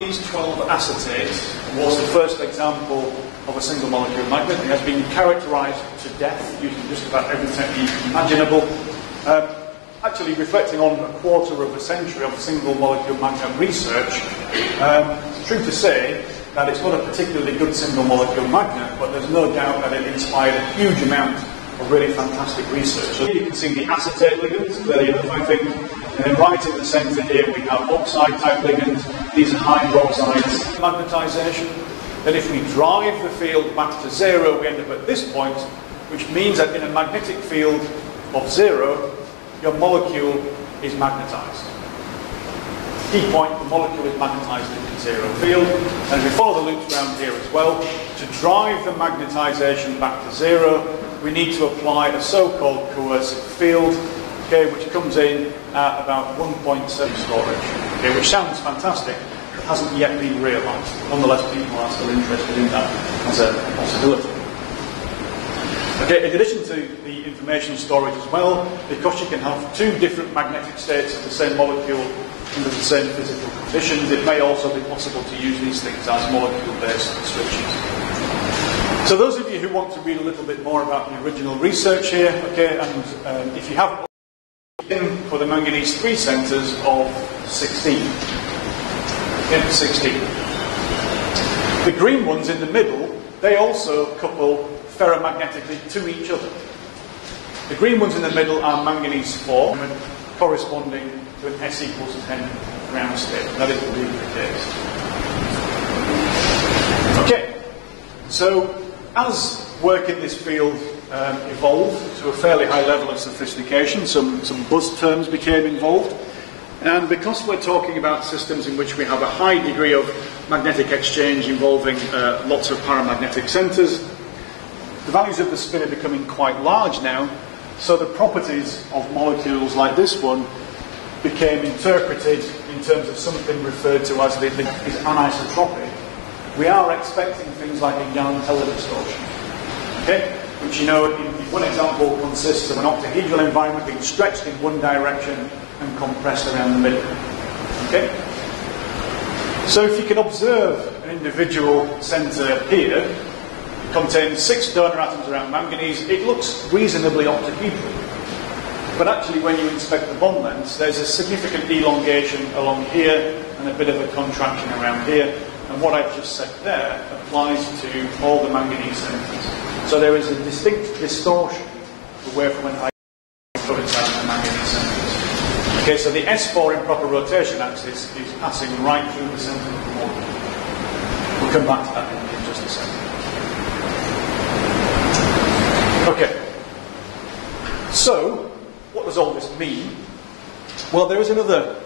Manganese 12 acetate was the first example of a single molecule magnet. It has been characterised to death using just about every technique imaginable. Actually, reflecting on a quarter of a century of single molecule magnet research, it's true to say that it's not a particularly good single molecule magnet, but there's no doubt that it inspired a huge amount of really fantastic research. So you can see the acetate ligands, clearly enough, I think. And then right in the centre here we have oxide-type ligands. These are hydroxides. Magnetisation. Then if we drive the field back to zero, we end up at this point, which means that in a magnetic field of zero, your molecule is magnetised. Key point, the molecule is magnetised into zero field. And if we follow the loops around here as well, to drive the magnetisation back to zero, we need to apply a so-called coercive field, okay, which comes in at about 1.7 storage, okay, which sounds fantastic, but hasn't yet been realised. Nonetheless, people are still interested in that as a possibility. Okay, in addition to the information storage as well, because you can have two different magnetic states of the same molecule under the same physical conditions, it may also be possible to use these things as molecule-based switches. So those of you who want to read a little bit more about the original research here, okay, and if you have in for the manganese 3 centres of 16. Okay, 16. The green ones in the middle, they also couple ferromagnetically to each other. The green ones in the middle are manganese 4, corresponding to an S equals 10 ground state. That is indeed the case. Okay, so as work in this field evolved to a fairly high level of sophistication, some buzz terms became involved, and because we're talking about systems in which we have a high degree of magnetic exchange involving lots of paramagnetic centres, the values of the spin are becoming quite large now, so the properties of molecules like this one became interpreted in terms of something referred to as is anisotropic. We are expecting things like a Young teledistortion, okay? Which, you know, in one example consists of an octahedral environment being stretched in one direction and compressed around the middle. Okay? So if you can observe an individual centre here, it contains 6 donor atoms around manganese, it looks reasonably octahedral. But actually when you inspect the bond lengths, there's a significant elongation along here and a bit of a contraction around here. And what I've just said there applies to all the manganese centres. So there is a distinct distortion away from when I coincide the manganese centres. Okay, so the S4 improper rotation axis is passing right through the centre of the molecule. We'll come back to that in just a second. Okay. So, what does all this mean? Well, there is another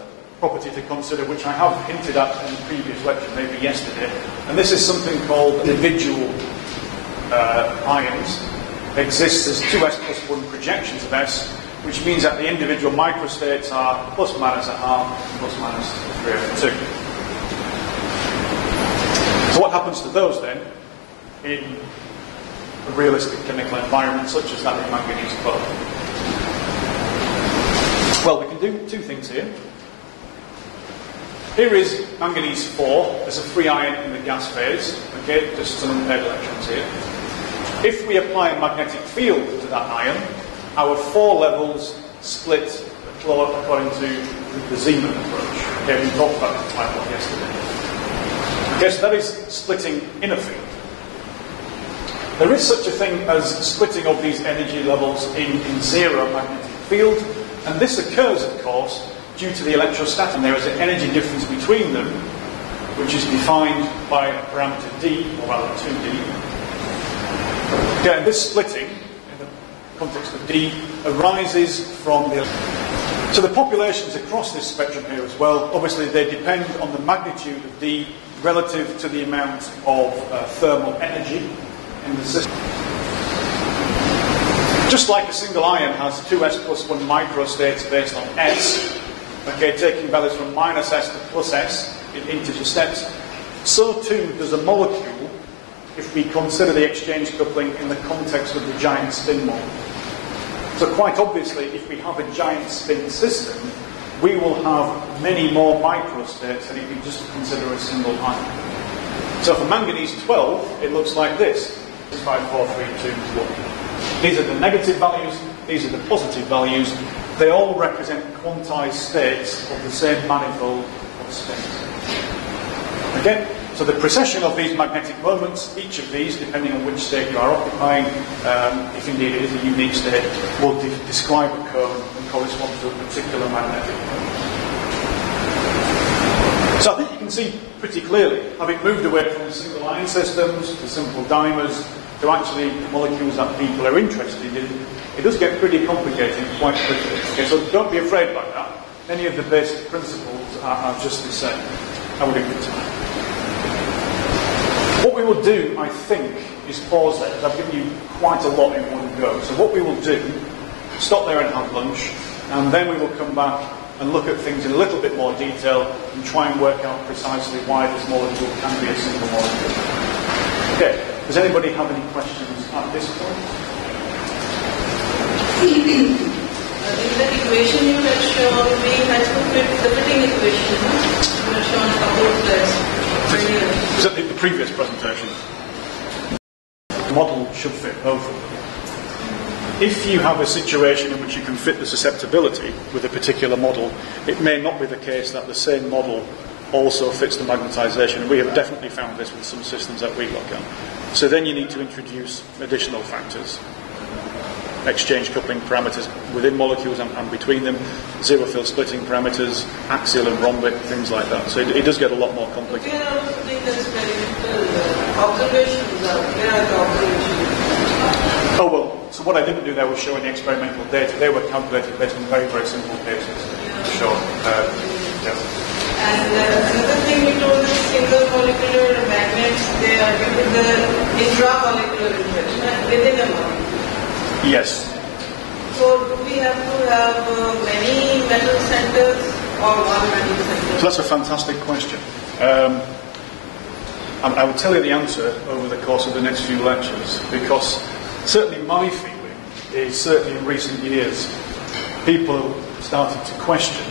property to consider, which I have hinted at in the previous lecture, maybe yesterday, and this is something called individual ions. Exists as 2s plus 1 projections of S, which means that the individual microstates are plus minus a half, plus minus 3/2. So what happens to those then in a realistic chemical environment such as that in manganese 12? Well, we can do two things here. Here is manganese 4 as a free ion in the gas phase, okay, just some unpaired electrons here. If we apply a magnetic field to that ion, our 4 levels split according to the Zeeman approach. Okay, we talked about the type of yesterday. Okay, so that is splitting in a field. There is such a thing as splitting of these energy levels in zero magnetic field, and this occurs, of course, due to the electrostatic. There is an energy difference between them, which is defined by a parameter d, or rather 2d. Okay, and this splitting, in the context of d, arises from the... So the populations across this spectrum here as well, obviously they depend on the magnitude of d relative to the amount of thermal energy in the system. Just like a single ion has 2s plus 1 microstates based on S, okay, taking values from minus S to plus S in integer steps, so too does a molecule if we consider the exchange coupling in the context of the giant spin model. So quite obviously, if we have a giant spin system, we will have many more microstates than if you just consider a single ion. So for manganese 12, it looks like this. 5, 4, 3, 2, 1. These are the negative values, these are the positive values. They all represent quantized states of the same manifold of states. Okay? So the precession of these magnetic moments, each of these, depending on which state you are occupying, if indeed it is a unique state, will describe a cone and correspond to a particular magnetic moment. So I think you can see pretty clearly, having moved away from single ion systems to simple dimers, to actually molecules that people are interested in, it does get pretty complicated quite quickly. Okay, so don't be afraid by that. Many of the basic principles are just the same. Have a good time. What we will do, I think, is pause there, because I've given you quite a lot in one go. So what we will do, stop there and have lunch, and then we will come back and look at things in a little bit more detail and try and work out precisely why this molecule can be a single molecule. Okay, does anybody have any questions at this point? In the equation you had shown, we had to fit the fitting equation. You had shown a couple of slides. Was that the previous presentation? The model should fit both of them. If you have a situation in which you can fit the susceptibility with a particular model, it may not be the case that the same model also fits the magnetisation. We have definitely found this with some systems that we look at. So then you need to introduce additional factors. Exchange coupling parameters within molecules and between them, zero field splitting parameters, axial and rhombic, things like that. So it does get a lot more complicated. There are also experimental observations. Where are the observations? Oh well, so what I didn't do there was show any experimental data. They were calculated based on very, very simple cases. Sure. Yes. And another thing you told is single molecular magnets, they are due to the intramolecular interaction within a molecule. Yes. So do we have to have many metal centers or one metal center? So that's a fantastic question. I will tell you the answer over the course of the next few lectures, because certainly my feeling is certainly in recent years people have started to question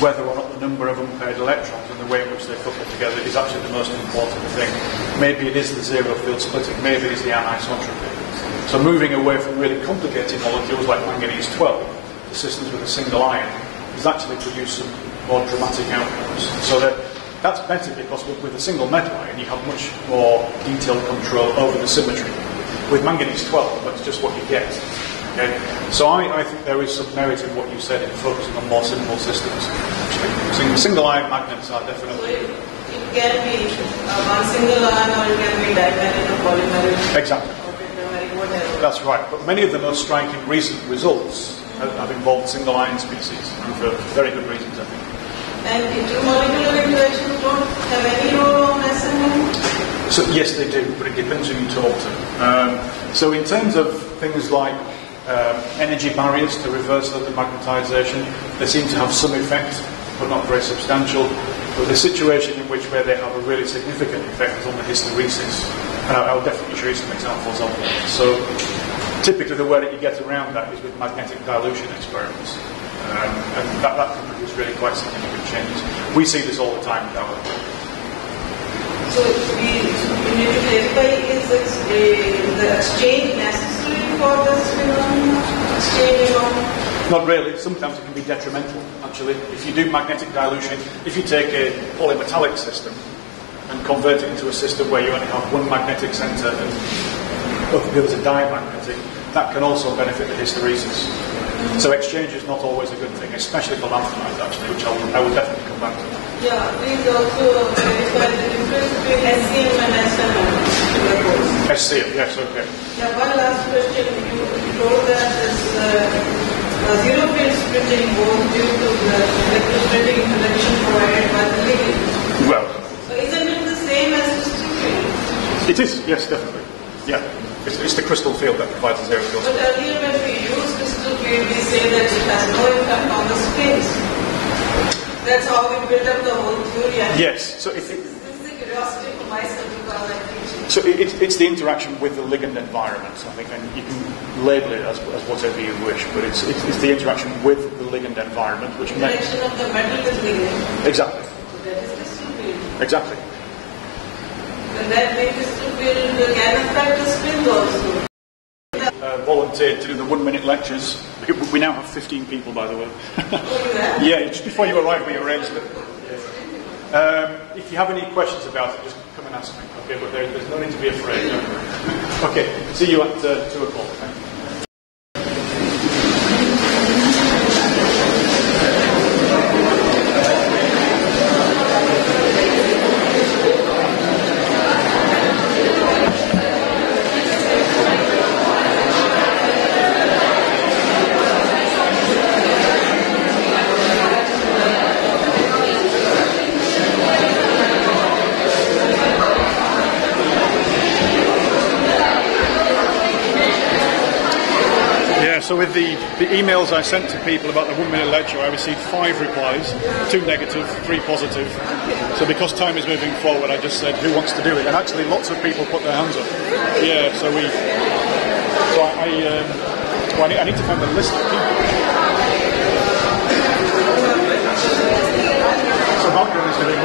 whether or not the number of unpaired electrons and the way in which they couple together is actually the most important thing. Maybe it is the zero field splitting, maybe it is the anisotropy. So moving away from really complicated molecules like manganese 12, the systems with a single ion, has actually produced some more dramatic outcomes. So that's better because with a single metal ion you have much more detailed control over the symmetry. With manganese 12, that's just what you get. Okay? So I think there is some merit in what you said in focusing on more simple systems. Actually, single ion magnets are definitely... So it can be one single ion or it can be dimeric or polymeric. Exactly. That's right, but many of the most striking recent results have involved single ion species, and for very good reasons, I think. And intermolecular interactions don't have any role on SMM? So yes, they do, but it depends who you talk to. So in terms of things like energy barriers to reverse the magnetisation, they seem to have some effect, but not very substantial. But the situation in which where they have a really significant effect is on the hysteresis. And I'll definitely show you some examples of that. So typically the way that you get around that is with magnetic dilution experiments. And that can produce really quite significant changes. We see this all the time with our work. So we need to clarify, is the exchange necessary for this phenomenon? Exchange Not really. Sometimes it can be detrimental, actually. If you do magnetic dilution, if you take a polymetallic system and convert it into a system where you only have one magnetic centre and both of the others are diamagnetic, that can also benefit the hysteresis. So exchange is not always a good thing, especially for lanthanides, actually, which I will definitely come back to. Yeah, please also verify the difference between SCM and SMM. SCM, yes, okay. Yeah, one last question. You told that this zero field splitting was due to the electrostatic interaction provided by the ligand. Well, so isn't it the same as crystal field? it is, yes, definitely. Yeah, it's the crystal field that provides the zero field. But earlier when we use crystal field, we say that it has no impact on the space. That's how we built up the whole theory. Yes, so if this is a curiosity for myself because I think So it's the interaction with the ligand environment, I think, and you can label it as whatever you wish, but it's the interaction with the ligand environment which makes... The interaction of the metal with ligand. Exactly. So that is crystal field. Exactly. And that way crystal field can affect the spin also. Volunteered to do the 1 minute lectures. We now have 15 people, by the way. Yeah? Yeah, just before you arrived, we arranged it. If you have any questions about it, just come and ask me. Okay, but there's no need to be afraid. No. Okay, see you at 2 o'clock. Thank you. So with the emails I sent to people about the 1 minute lecture, I received 5 replies, 2 negative, 3 positive. So because time is moving forward, I just said, who wants to do it? And actually lots of people put their hands up. Yeah, so I need to find a list of people. So background is doing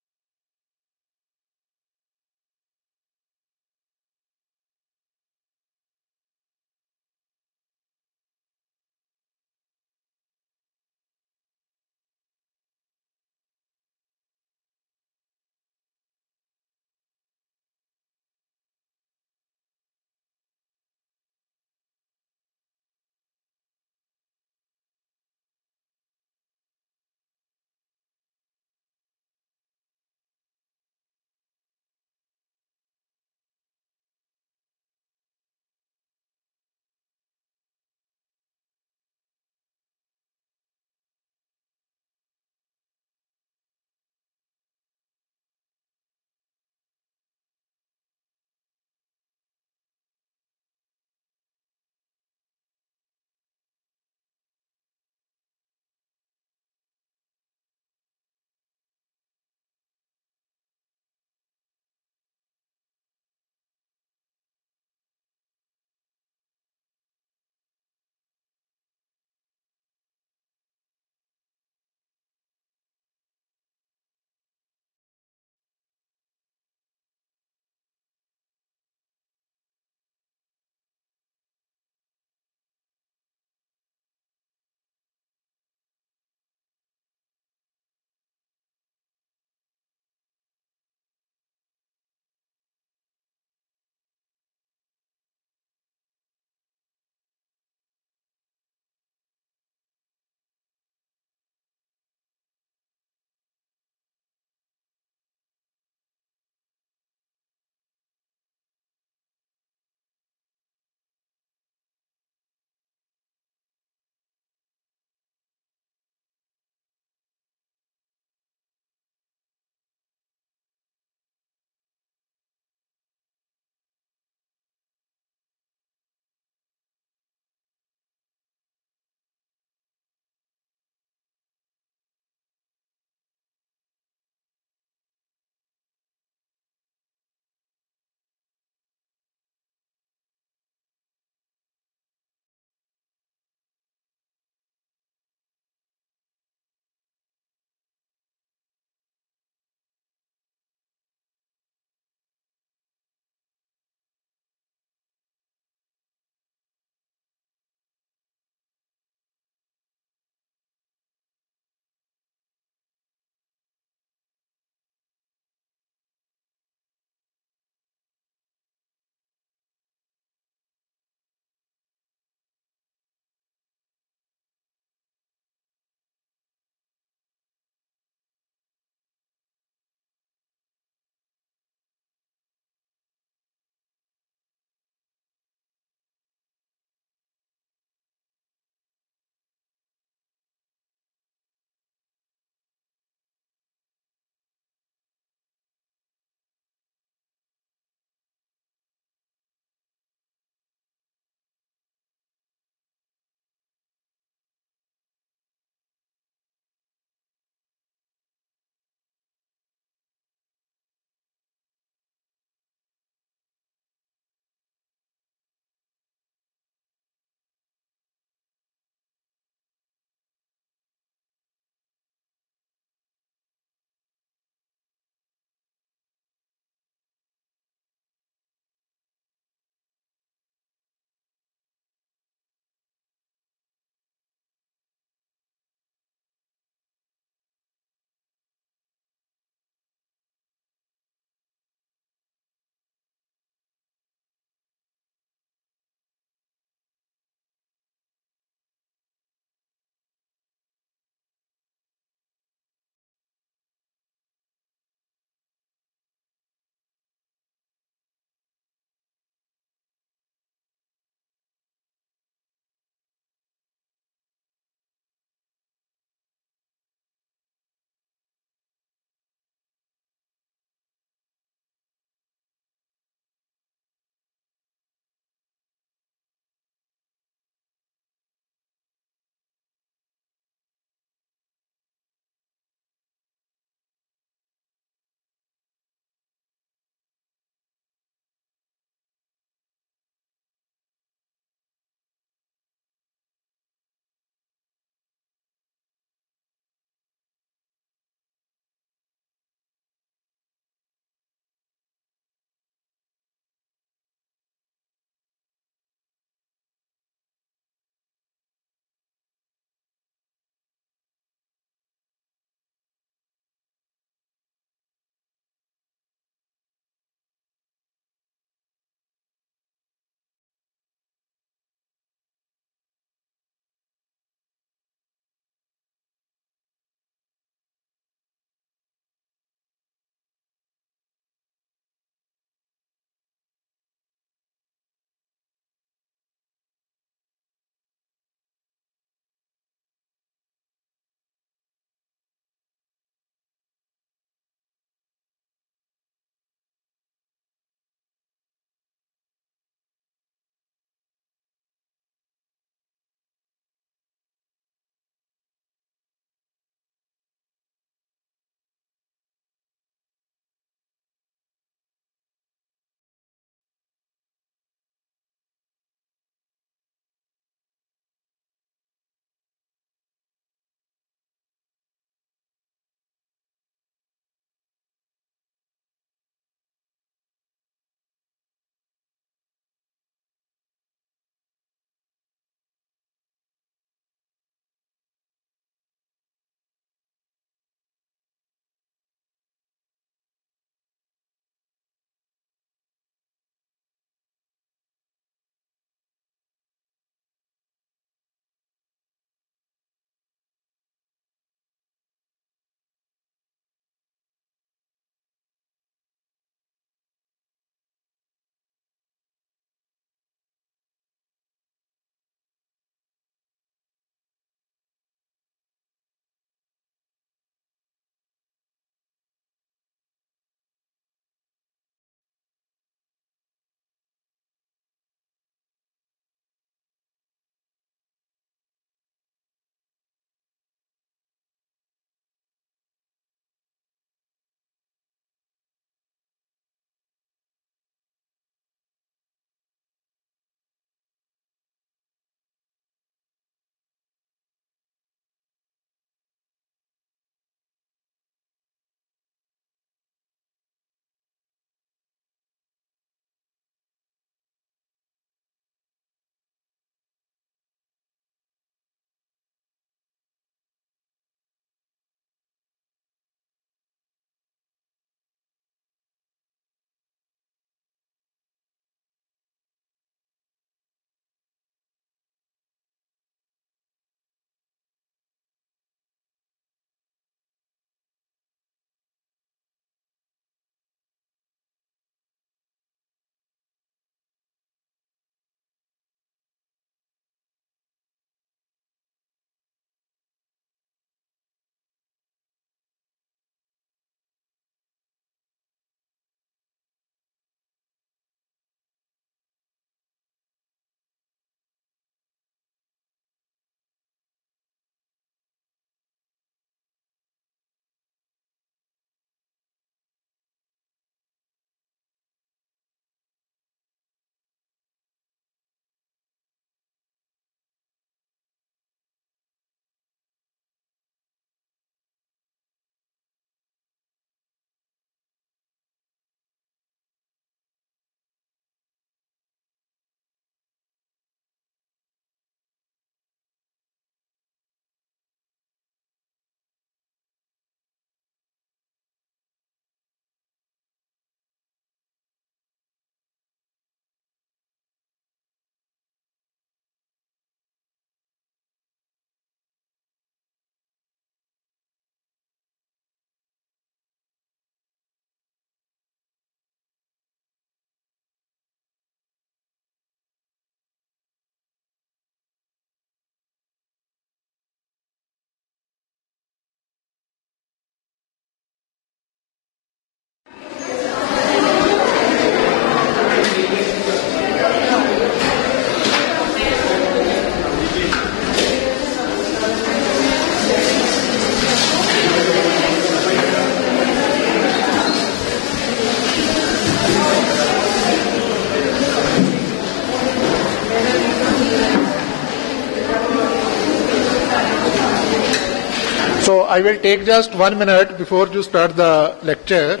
So I will take just 1 minute before you start the lecture.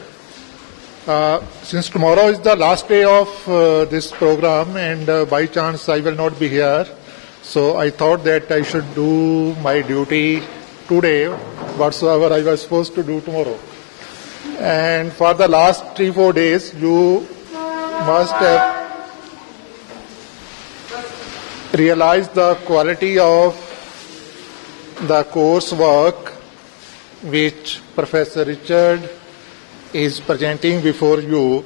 Since tomorrow is the last day of this program and by chance I will not be here, so I thought that I should do my duty today, whatsoever I was supposed to do tomorrow. And for the last 3-4 days, you must have realized the quality of the coursework which Professor Richard is presenting before you,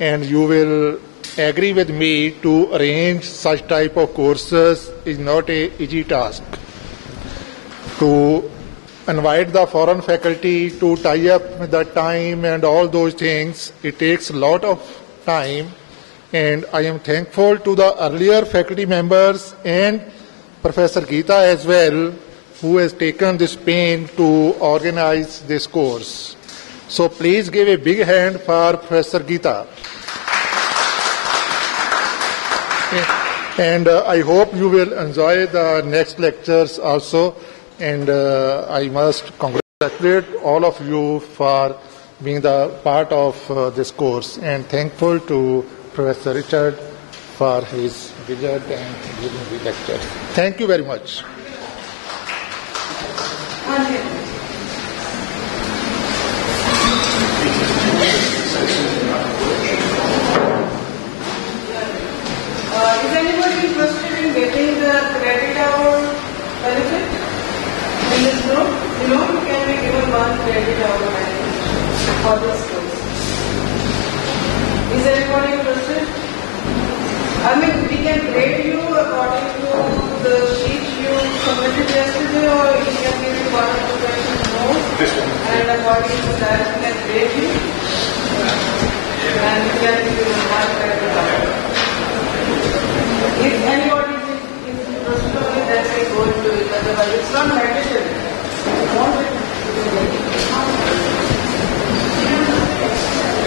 and you will agree with me to arrange such type of courses is not an easy task. To invite the foreign faculty, to tie up the time and all those things, it takes a lot of time, and I am thankful to the earlier faculty members and Professor Geeta as well, who has taken this pain to organize this course. So please give a big hand for Professor Geeta. And I hope you will enjoy the next lectures also. And I must congratulate all of you for being the part of this course, and thankful to Professor Richard for his visit and giving the lecture. Thank you very much. Is anybody interested in getting the credit hour benefit in this group? You know, you can be given 1 credit hour benefit for this course. Is anybody interested? I mean, we can grade you according to the sheet you submitted yesterday, or we can give you 1 or 2 questions more. And according to that, we can grade you. And we can give you 1 credit hour. If anybody is interested in it, then we go into it. Otherwise, it's not mandatory. If you want it,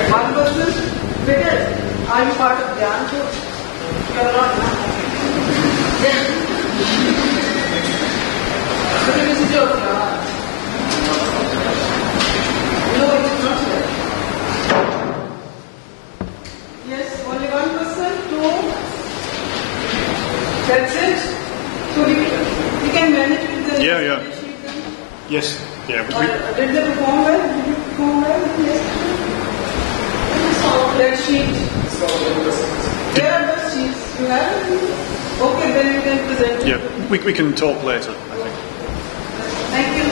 one person, better. Are you part of Dhyan group? You are not. But it is your class. No, it is not there. Yes, only 1 person, 2. That's it. So we can manage with the Yeah. Yes. Yeah. Did they perform well? Did you perform well? Yes. That sheet. There are the sheets. You have it? Okay, then you can present it. Yeah. We can talk later, I think. Thank you.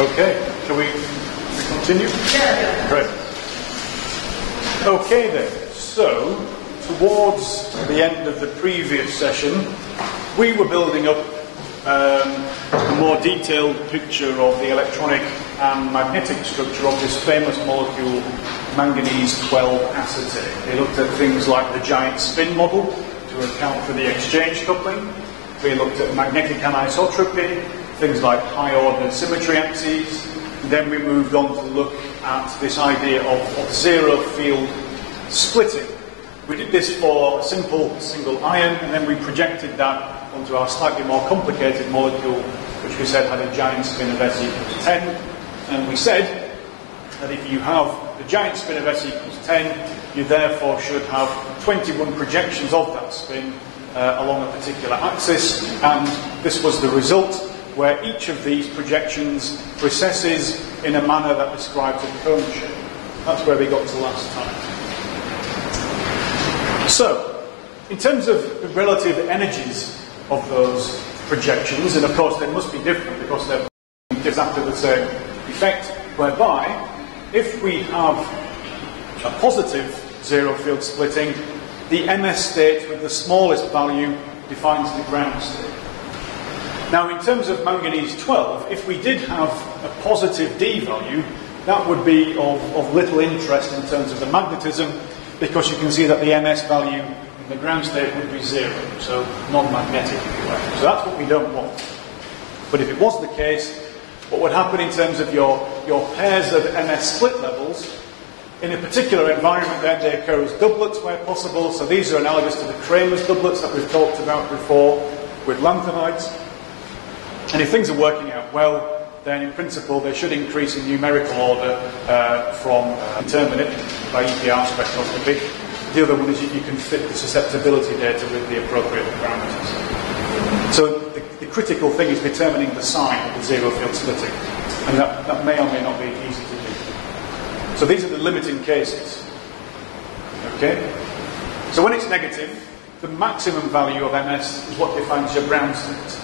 Okay, shall we continue? Yeah. Great. Okay then, so towards the end of the previous session, we were building up a more detailed picture of the electronic and magnetic structure of this famous molecule, manganese 12 acetate. They looked at things like the giant spin model to account for the exchange coupling. We looked at magnetic anisotropy, things like high-ordered symmetry axes. Then we moved on to look at this idea of zero field splitting. We did this for a simple single ion, and then we projected that onto our slightly more complicated molecule, which we said had a giant spin of s equals 10. And we said that if you have the giant spin of s equals 10, you therefore should have 21 projections of that spin along a particular axis, and this was the result where each of these projections recesses in a manner that describes a cone shape. That's where we got to last time. So, in terms of the relative energies of those projections, and of course they must be different because they're exactly the same effect, whereby if we have a positive zero field splitting, the ms state with the smallest value defines the ground state. Now, in terms of manganese 12, if we did have a positive d value, that would be of little interest in terms of the magnetism, because you can see that the ms value in the ground state would be 0, so non-magnetic if you like. So that's what we don't want. But if it was the case, what would happen in terms of your pairs of ms split levels, in a particular environment then they occur as doublets where possible, so these are analogous to the Kramer's doublets that we've talked about before with lanthanides. And if things are working out well, then in principle they should increase in numerical order from determinate by EPR spectroscopy. The other one is you can fit the susceptibility data with the appropriate parameters. So the critical thing is determining the sign of the zero field splitting, and that may or may not be easy to do. So these are the limiting cases. Okay? So when it's negative, the maximum value of ms is what defines your ground state.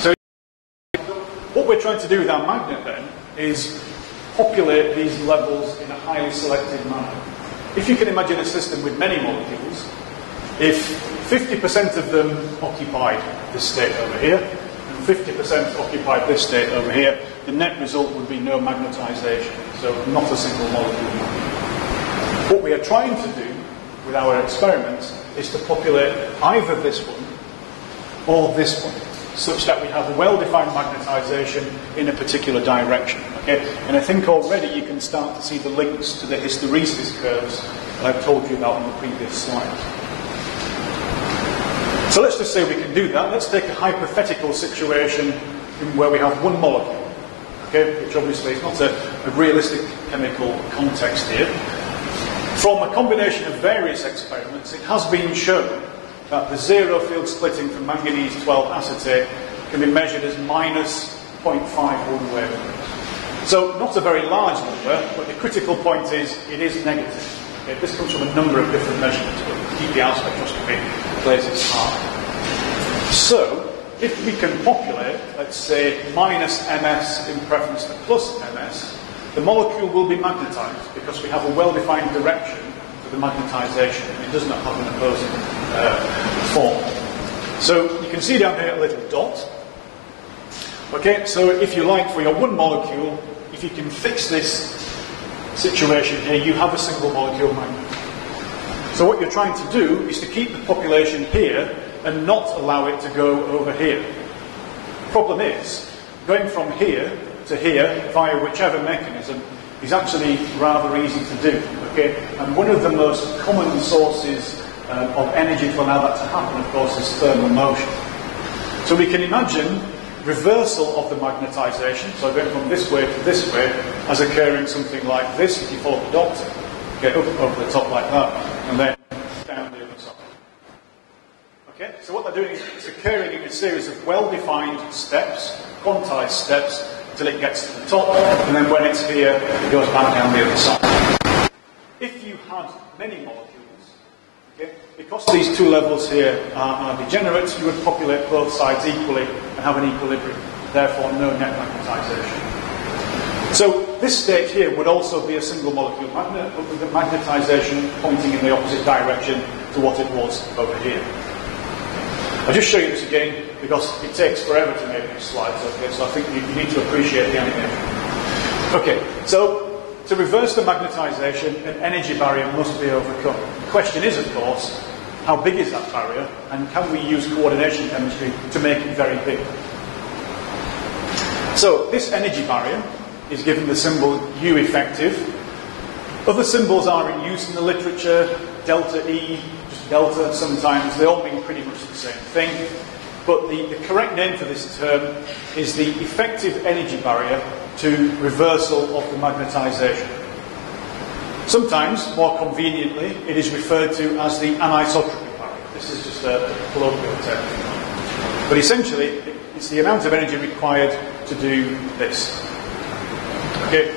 So what we're trying to do with our magnet then is populate these levels in a highly selective manner. If you can imagine a system with many molecules, if 50% of them occupied this state over here, and 50% occupied this state over here, the net result would be no magnetization, so not a single molecule magnet. What we are trying to do with our experiments is to populate either this one or this one, such that we have a well-defined magnetization in a particular direction. Okay? And I think already you can start to see the links to the hysteresis curves that I've told you about in the previous slide. So let's just say we can do that. Let's take a hypothetical situation where we have one molecule, okay, which obviously is not a realistic chemical context here. From a combination of various experiments, it has been shown that the zero field splitting from manganese 12 acetate can be measured as minus 0.51 wavelengths. So not a very large number, but the critical point is it is negative. Okay, this comes from a number of different measurements, but EPR spectroscopy plays its part. So if we can populate, let's say, minus ms in preference to plus ms, the molecule will be magnetized because we have a well-defined direction for the magnetization, and it does not have an opposing form. So you can see down here a little dot. Okay, so if you like, for your one molecule, if you can fix this situation here, you have a single molecule magnet. So what you're trying to do is to keep the population here and not allow it to go over here. The problem is, going from here to here via whichever mechanism is actually rather easy to do. Okay? And one of the most common sources of energy to allow that to happen, of course, is thermal motion. So we can imagine reversal of the magnetization, so going from this way to this way, as occurring something like this, if you follow the dot, okay, up over the top like that, and then down the other side. Okay, so what they're doing is it's occurring in a series of well-defined steps, quantized steps, until it gets to the top, and then when it's here, it goes back down the other side. If you had many molecules, okay, because these two levels here are degenerate, you would populate both sides equally and have an equilibrium, therefore no net magnetization. So this state here would also be a single molecule magnet, but with the magnetization pointing in the opposite direction to what it was over here. I'll just show you this again because it takes forever to make these slides, okay, so I think you need to appreciate the animation. Okay, so to reverse the magnetization, an energy barrier must be overcome. The question is, of course, how big is that barrier, and can we use coordination chemistry to make it very big? So this energy barrier is given the symbol U effective. Other symbols are in use in the literature, delta E, just delta sometimes, they all mean pretty much the same thing. but the correct name for this term is the effective energy barrier to reversal of the magnetisation. Sometimes, more conveniently, it is referred to as the anisotropy barrier. This is just a colloquial term. But essentially, it's the amount of energy required to do this. Okay,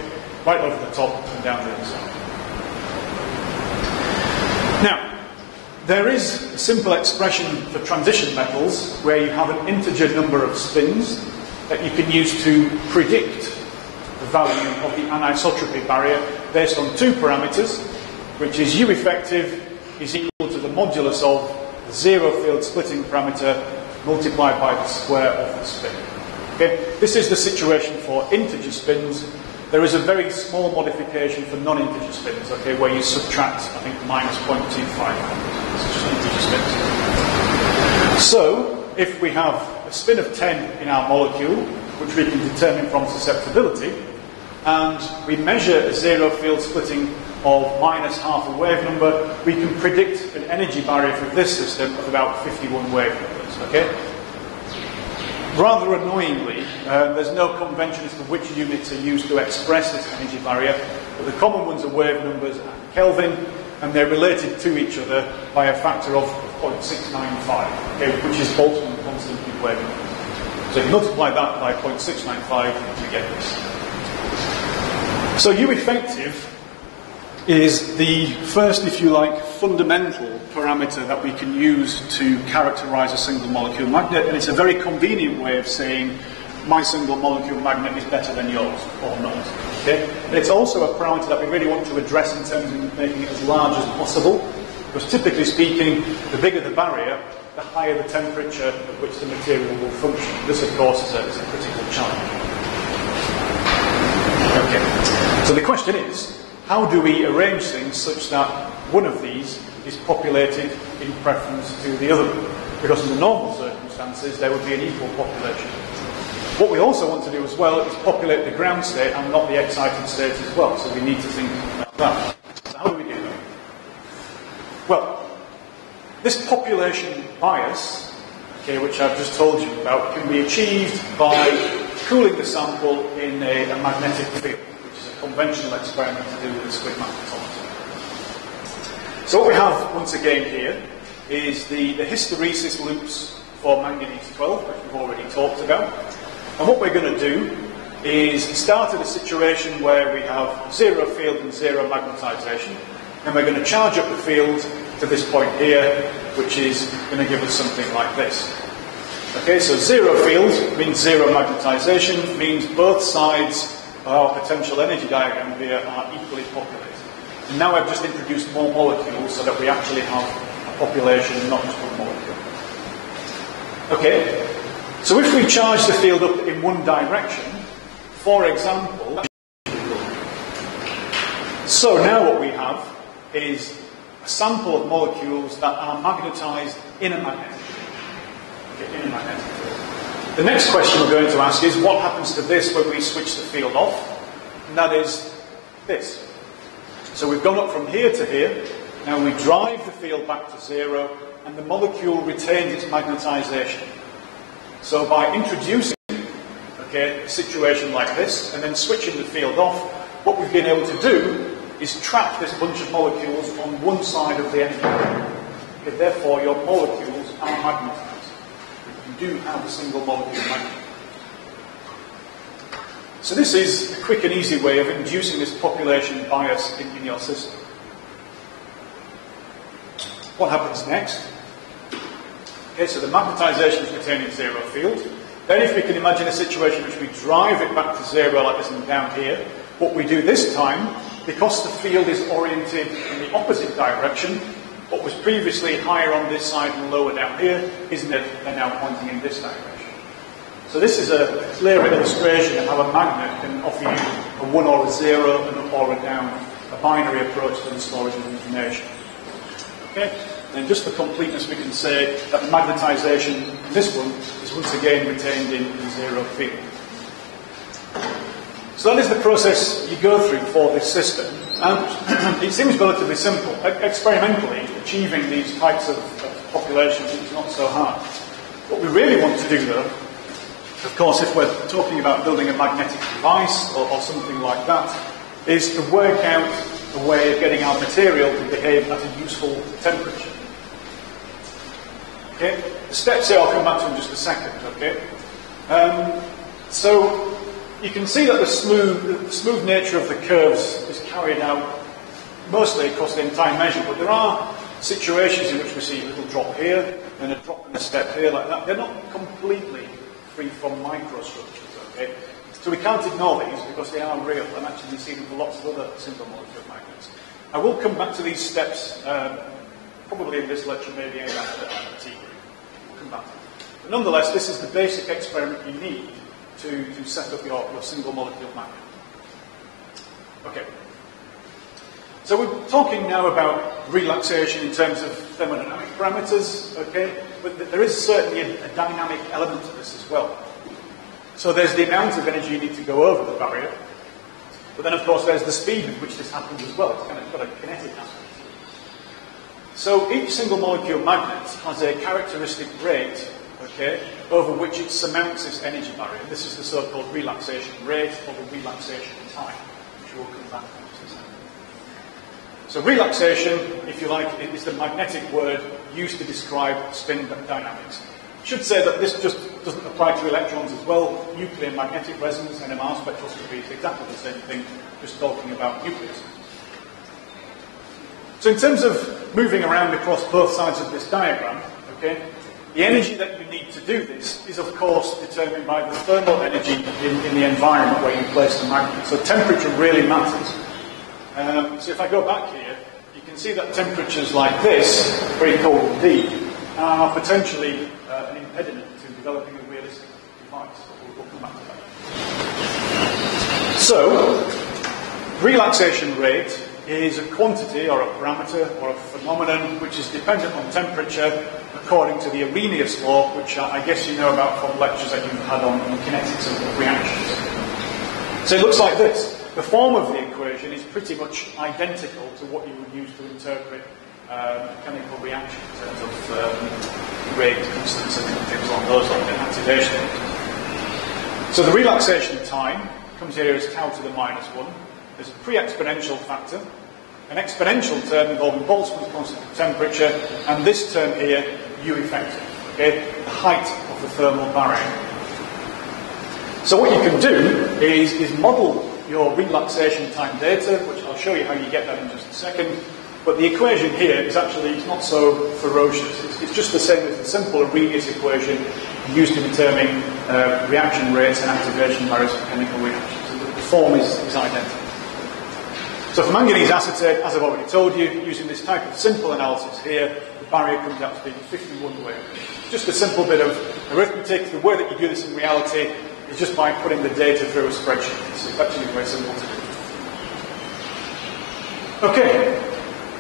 right over the top and down the other side. Now, there is a simple expression for transition metals where you have an integer number of spins that you can use to predict the value of the anisotropy barrier based on two parameters, which is U effective is equal to the modulus of the zero field splitting parameter multiplied by the square of the spin. Okay? This is the situation for integer spins. There is a very small modification for non-integer spins, okay, where you subtract, I think, minus 0.25. This is just integer spins. So, if we have a spin of 10 in our molecule, which we can determine from susceptibility, and we measure a zero field splitting of minus half a wave number, we can predict an energy barrier for this system of about 51 wave numbers, okay? Rather annoyingly, there's no convention as to which units are used to express this energy barrier, but the common ones are wave numbers and Kelvin, and they're related to each other by a factor of 0.695, okay, which is Boltzmann constant in wave numbers. So if you multiply that by 0.695, you get this. So U effective is the first, if you like, fundamental parameter that we can use to characterize a single molecule magnet, and it's a very convenient way of saying my single molecule magnet is better than yours, or not. Okay? And it's also a parameter that we really want to address in terms of making it as large as possible, because typically speaking, the bigger the barrier, the higher the temperature at which the material will function. This, of course, is a critical challenge. Okay. So the question is, how do we arrange things such that one of these is populated in preference to the other? Because in the normal circumstances, there would be an equal population. What we also want to do as well is populate the ground state and not the excited state as well. So we need to think about that. So how do we do that? Well, this population bias, okay, which I've just told you about, can be achieved by cooling the sample in a magnetic field, conventional experiment to do with the squid magnetometer. So what we have once again here is the hysteresis loops for manganese 12, which we've already talked about. And what we're going to do is start at a situation where we have zero field and zero magnetisation, and we're going to charge up the field to this point here, which is going to give us something like this. Okay, so zero field means zero magnetisation, means both sides our potential energy diagram here are equally populated. And now I've just introduced more molecules so that we actually have a population and not just one molecule. Okay, so if we charge the field up in one direction, for example, so now what we have is a sample of molecules that are magnetised in a magnetic field. Okay, in a magnetic field. The next question we're going to ask is, what happens to this when we switch the field off? And that is this. So we've gone up from here to here. Now we drive the field back to zero, and the molecule retains its magnetisation. So by introducing a situation like this, and then switching the field off, what we've been able to do is trap this bunch of molecules on one side of the energy barrier. Okay, therefore, your molecules are magnetised. You do have a single molecule magnet. So this is a quick and easy way of inducing this population bias in your system. What happens next? Okay, so the magnetisation is retained in zero field. Then if we can imagine a situation in which we drive it back to zero like this and down here, what we do this time, because the field is oriented in the opposite direction, what was previously higher on this side and lower down here, isn't it? They're now pointing in this direction. So this is a clear illustration of how a magnet can offer you a 1 or a 0, an up or a down, a binary approach to the storage of information. Okay? And just for completeness, we can say that magnetisation in this one is once again retained in zero field. So that is the process you go through for this system. And it seems relatively simple. Experimentally, achieving these types of populations is not so hard. What we really want to do, though, of course, if we're talking about building a magnetic device or something like that, is to work out a way of getting our material to behave at a useful temperature. Okay? The steps here I'll come back to in just a second, okay? So you can see that the smooth nature of the curves is carried out mostly across the entire measure, but there are situations in which we see a little drop here and a drop in a step here like that. They're not completely free from microstructures, okay? So we can't ignore these because they are real, and actually we see them for lots of other simple molecular magnets. I will come back to these steps probably in this lecture, maybe after tea. We'll come back to it. But nonetheless, this is the basic experiment you need to set up your single molecule magnet. Okay. So we're talking now about relaxation in terms of thermodynamic parameters, okay? But there is certainly a dynamic element to this as well. So there's the amount of energy you need to go over the barrier, but then of course there's the speed at which this happens as well. It's kind of got a kinetic aspect. So each single molecule magnet has a characteristic rate, okay, over which it surmounts this energy barrier. This is the so-called relaxation rate or the relaxation time, which we'll come back to. So relaxation, if you like, is the magnetic word used to describe spin dynamics. I should say that this just doesn't apply to electrons as well. Nuclear magnetic resonance, NMR spectroscopy is exactly the same thing, just talking about nucleus. So in terms of moving around across both sides of this diagram, okay, the energy that you need to do this is of course determined by the thermal energy in the environment where you place the magnet. So temperature really matters. So if I go back here, you can see that temperatures like this, very cold indeed, are potentially an impediment to developing a realistic device. We'll come back to that. So, relaxation rate is a quantity or a parameter or a phenomenon which is dependent on temperature according to the Arrhenius law, which I guess you know about from lectures that you've had on kinetics of reactions. So it looks like this. The form of the equation is pretty much identical to what you would use to interpret a chemical reaction in terms of rate, constants, and things along those lines, and activation. So the relaxation time comes here as tau to the minus 1. There's a pre-exponential factor, an exponential term involving Boltzmann's constant of temperature, and this term here, U effective, okay, the height of the thermal barrier. So what you can do is model your relaxation time data, which I'll show you how you get that in just a second. But the equation here is actually not so ferocious. It's just the same as the simple Arrhenius equation used to determine reaction rates and activation barriers for chemical reactions. The form is identical. So for manganese acetate, as I've already told you, using this type of simple analysis here, the barrier comes out to be 51 way. Just a simple bit of arithmetic. The way that you do this in reality is just by putting the data through a spreadsheet. It's actually very simple to do. Okay,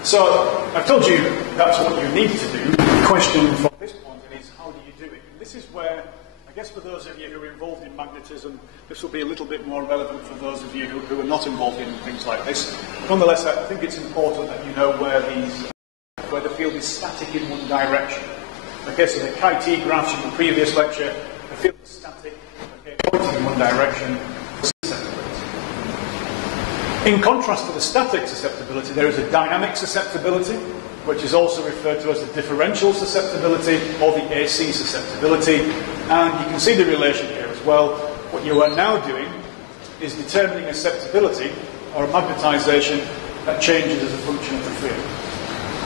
so I've told you that's what you need to do. The question from this point is, how do you do it? And this is where, I guess for those of you who are involved in magnetism, this will be a little bit more relevant for those of you who are not involved in things like this. Nonetheless, I think it's important that you know where the field is static in one direction. Okay, so the chi-t graphs from the previous lecture, the field is static, pointing in one direction. In contrast to the static susceptibility, there is a dynamic susceptibility, which is also referred to as the differential susceptibility or the AC susceptibility. And you can see the relation here as well. What you are now doing is determining a susceptibility or a magnetization that changes as a function of the field.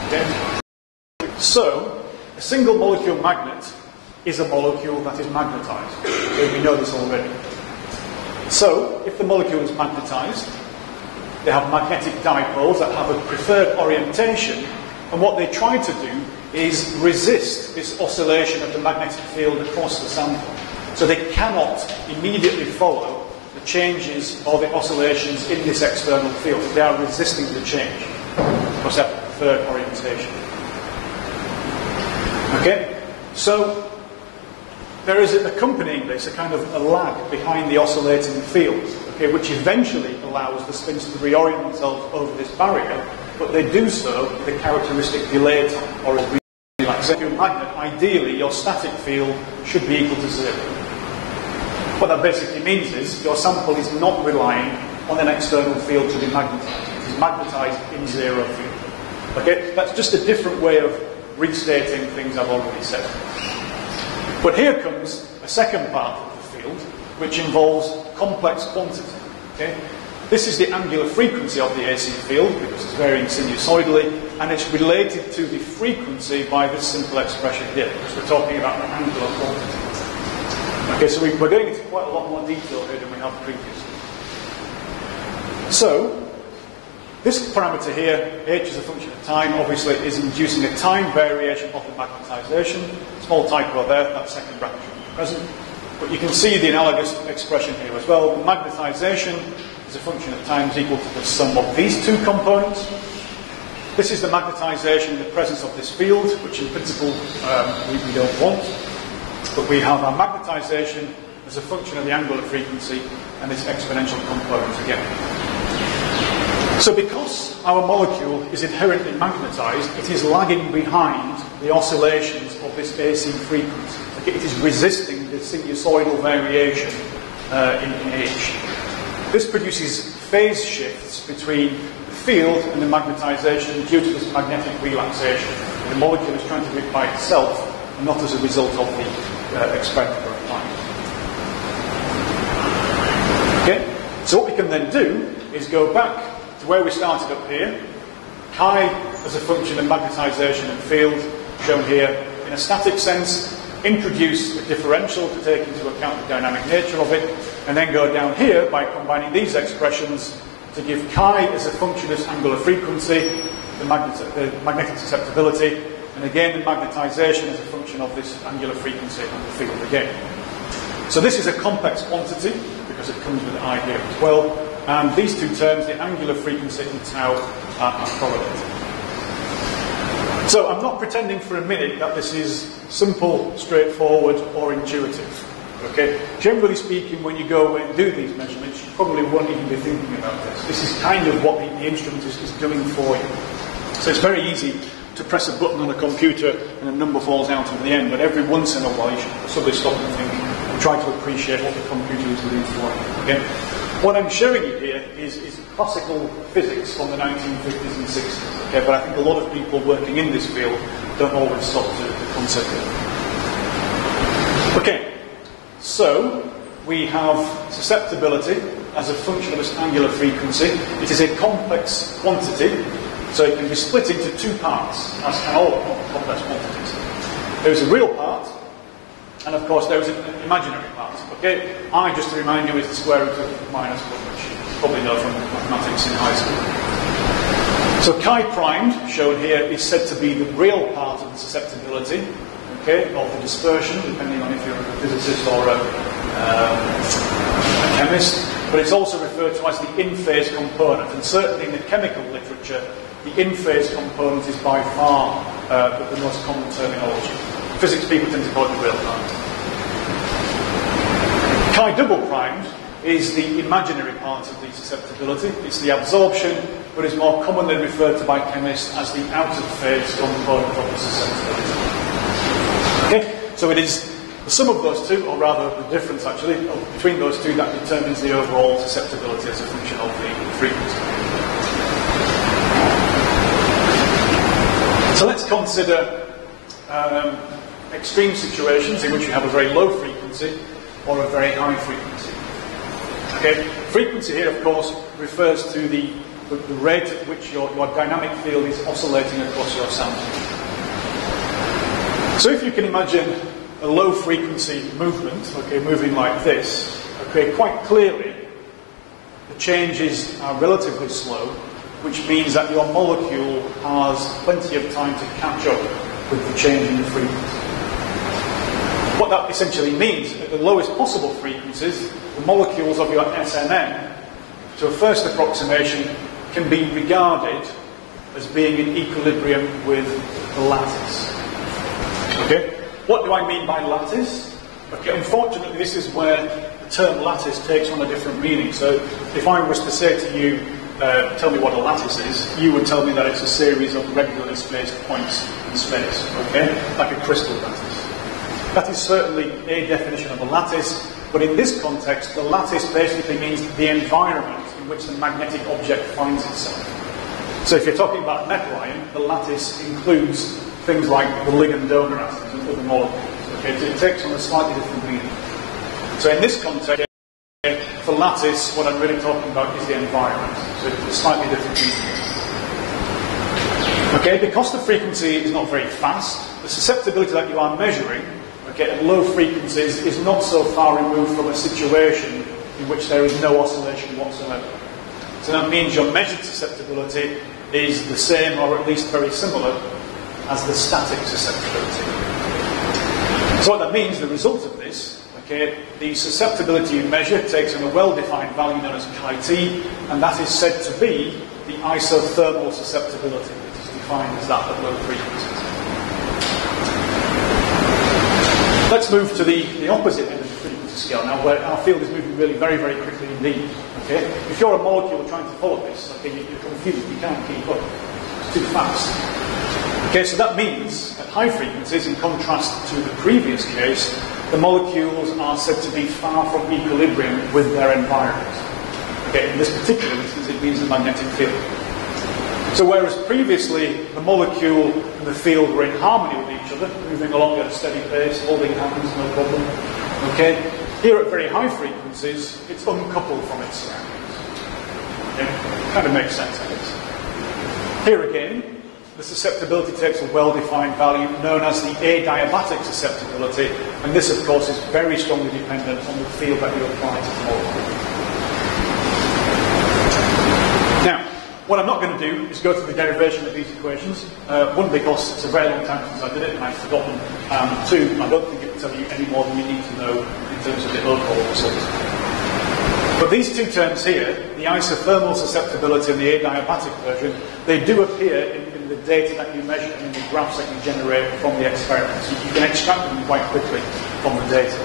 Okay? So, a single molecule magnet is a molecule that is magnetized. Okay, we know this already. So, if the molecule is magnetized, they have magnetic dipoles that have a preferred orientation, and what they try to do is resist this oscillation of the magnetic field across the sample. So they cannot immediately follow the changes or the oscillations in this external field. They are resisting the change because they have a preferred orientation. Okay? So there is accompanying this a kind of a lag behind the oscillating field, okay, which eventually allows the spins to reorient themselves over this barrier, but they do so with a characteristic delay time, or as we like a magnet, ideally your static field should be equal to 0. What that basically means is your sample is not relying on an external field to be magnetised. It is magnetised in 0 field. Okay, that's just a different way of restating things I've already said. But here comes a second part of the field, which involves complex quantity. Okay? This is the angular frequency of the AC field, because it's varying sinusoidally, and it's related to the frequency by this simple expression here, because we're talking about an angular quantity. Okay, so we're going into quite a lot more detail here than we have previously. So, this parameter here, h as a function of time, obviously is inducing a time variation of the magnetisation. Small typo there, that second bracket should be present. But you can see the analogous expression here as well. The magnetisation as a function of time is equal to the sum of these two components. This is the magnetisation in the presence of this field, which in principle we don't want. But we have our magnetisation as a function of the angular frequency and this exponential component again. So because our molecule is inherently magnetised, it is lagging behind the oscillations of this AC frequency. It is resisting the sinusoidal variation in H. This produces phase shifts between the field and the magnetisation due to this magnetic relaxation. The molecule is trying to do it by itself and not as a result of the experiment we're applying. Okay? So what we can then do is go back to where we started up here. Chi as a function of magnetisation and field, shown here in a static sense, introduce a differential to take into account the dynamic nature of it, and then go down here by combining these expressions to give chi as a function of angular frequency, the magnetic susceptibility, and again the magnetisation as a function of this angular frequency and the field again. So this is a complex quantity, because it comes with I here as well, and these two terms, the angular frequency and tau, are correlated. So I'm not pretending for a minute that this is simple, straightforward, or intuitive. Okay? Generally speaking, when you go away and do these measurements, you probably won't even be thinking about this. This is kind of what the instrument is doing for you. So it's very easy to press a button on a computer and a number falls out at the end, but every once in a while you should suddenly stop and think and try to appreciate what the computer is doing for you. Okay? What I'm showing you here is classical physics from the 1950s and 60s. Okay, but I think a lot of people working in this field don't always stop to consider it. Okay, so we have susceptibility as a function of this angular frequency. It is a complex quantity, so it can be split into two parts, as can all complex quantities. There is a real part, and of course there is an imaginary part. Okay, I, just to remind you, is the square root of minus 1, which you probably know from mathematics in high school. So chi primed, shown here, is said to be the real part of the susceptibility, okay, of the dispersion, depending on if you're a physicist or a chemist. But it's also referred to as the in-phase component, and certainly in the chemical literature, the in-phase component is by far the most common terminology. Physics people tend to call it the real part. Chi double primed is the imaginary part of the susceptibility. It's the absorption, but is more commonly referred to by chemists as the out-of-phase component of the susceptibility. Okay, so it is the sum of those two, or rather the difference actually, between those two that determines the overall susceptibility as a function of the frequency. So let's consider extreme situations in which you have a very low frequency or a very high frequency. Okay, frequency here, of course, refers to the rate at which your dynamic field is oscillating across your sample. So if you can imagine a low frequency movement, okay, moving like this, okay, quite clearly the changes are relatively slow, which means that your molecule has plenty of time to catch up with the change in the frequency. What that essentially means, at the lowest possible frequencies, the molecules of your SNN, to a first approximation, can be regarded as being in equilibrium with the lattice. Okay? What do I mean by lattice? Okay, unfortunately, this is where the term lattice takes on a different meaning. So, if I was to say to you, tell me what a lattice is, you would tell me that it's a series of regularly spaced points in space, okay? Like a crystal lattice. That is certainly a definition of a lattice, but in this context, the lattice basically means the environment in which the magnetic object finds itself. So if you're talking about a metal ion, the lattice includes things like the ligand donor atoms and other molecules, okay? So it takes on a slightly different meaning. So in this context, for lattice, what I'm really talking about is the environment. So it's a slightly different meaning. Okay, because the frequency is not very fast, the susceptibility that you are measuring, okay, at low frequencies is not so far removed from a situation in which there is no oscillation whatsoever. So that means your measured susceptibility is the same, or at least very similar, as the static susceptibility. So what that means, the result of this, okay, the susceptibility you measure takes on a well-defined value known as chi-t, and that is said to be the isothermal susceptibility. It is defined as that at low frequencies. Let's move to the opposite end of the frequency scale now, where our field is moving really very, very quickly indeed. Okay? If you're a molecule trying to follow this, okay, you're confused, you can't keep up. It's too fast. Okay, so that means at high frequencies, in contrast to the previous case, the molecules are said to be far from equilibrium with their environment. Okay, in this particular instance, it means the magnetic field. So whereas previously the molecule and the field were in harmony with each other, moving along at a steady pace, holding hands, no problem. Okay, here at very high frequencies, it's uncoupled from its surroundings. Okay? Kind of makes sense, I guess. Here again, the susceptibility takes a well-defined value known as the adiabatic susceptibility, and this, of course, is very strongly dependent on the field that you apply to the molecule. Now, what I'm not going to do is go through the derivation of these equations. One, because it's a very long time since I did it and I've forgotten. Two, I don't think it will tell you any more than you need to know in terms of the overall result. But these two terms here, the isothermal susceptibility and the adiabatic version, they do appear in the data that you measure and in the graphs that you generate from the experiments. You can extract them quite quickly from the data.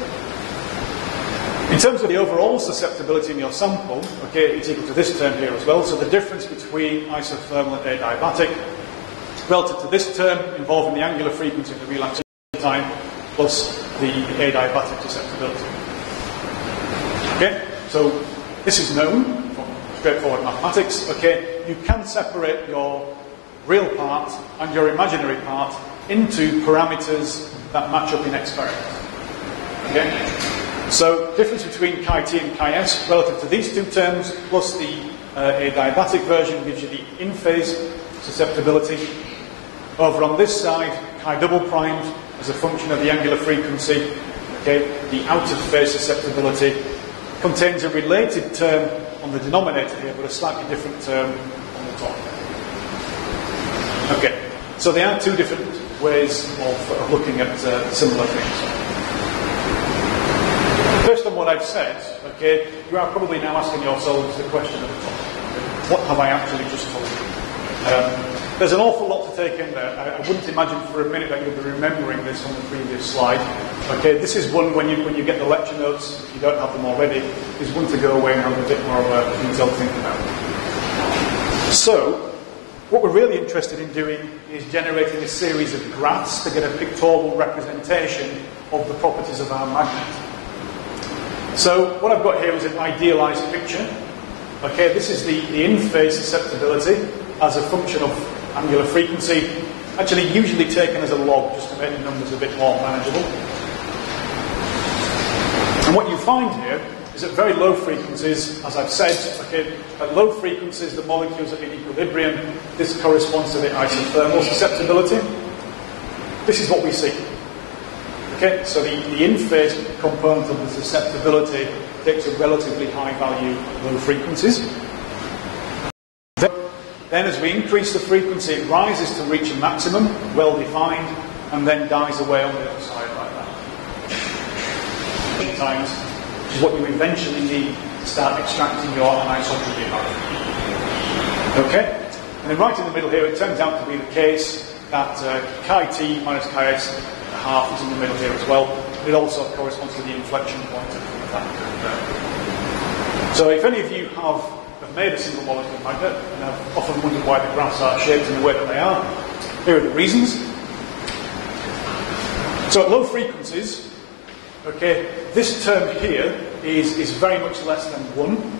In terms of the overall susceptibility in your sample, okay, it's equal to this term here as well. So the difference between isothermal and adiabatic relative to this term involving the angular frequency and the relaxation time plus the adiabatic susceptibility. Okay, so this is known from straightforward mathematics. Okay, you can separate your real part and your imaginary part into parameters that match up in experiments. Okay? So, difference between chi-t and chi-s relative to these two terms, plus the adiabatic version gives you the in-phase susceptibility. Over on this side, chi-double primed as a function of the angular frequency. Okay? The out-of-phase susceptibility contains a related term on the denominator here, but a slightly different term on the top. Okay, so there are two different ways of looking at similar things. Based on what I've said, okay, you are probably now asking yourselves the question at the top. What have I actually just told you? There's an awful lot to take in there. I wouldn't imagine for a minute that you'll be remembering this on the previous slide. Okay, this is one when you get the lecture notes, if you don't have them already, is one to go away and have a bit more of a detailed think about. So, what we're really interested in doing is generating a series of graphs to get a pictorial representation of the properties of our magnet. So what I've got here is an idealized picture. Okay, this is the in-phase susceptibility as a function of angular frequency, actually usually taken as a log just to make the numbers a bit more manageable. And what you find here is at very low frequencies, as I've said, okay, at low frequencies the molecules are in equilibrium. This corresponds to the isothermal susceptibility. This is what we see. Okay, so the in-phase component of the susceptibility takes a relatively high value at low frequencies. Then as we increase the frequency, it rises to reach a maximum, well defined, and then dies away on the other side like that. Sometimes, which is what you eventually need to start extracting your anisotropy value. Okay? And then right in the middle here, it turns out to be the case that chi-t minus chi-s half is in the middle here as well. It also corresponds to the inflection point of that curve there. So if any of you have a have made a single molecule magnet, and I've often wondered why the graphs are shaped in the way that they are. Here are the reasons. So at low frequencies, okay, this term here is very much less than 1.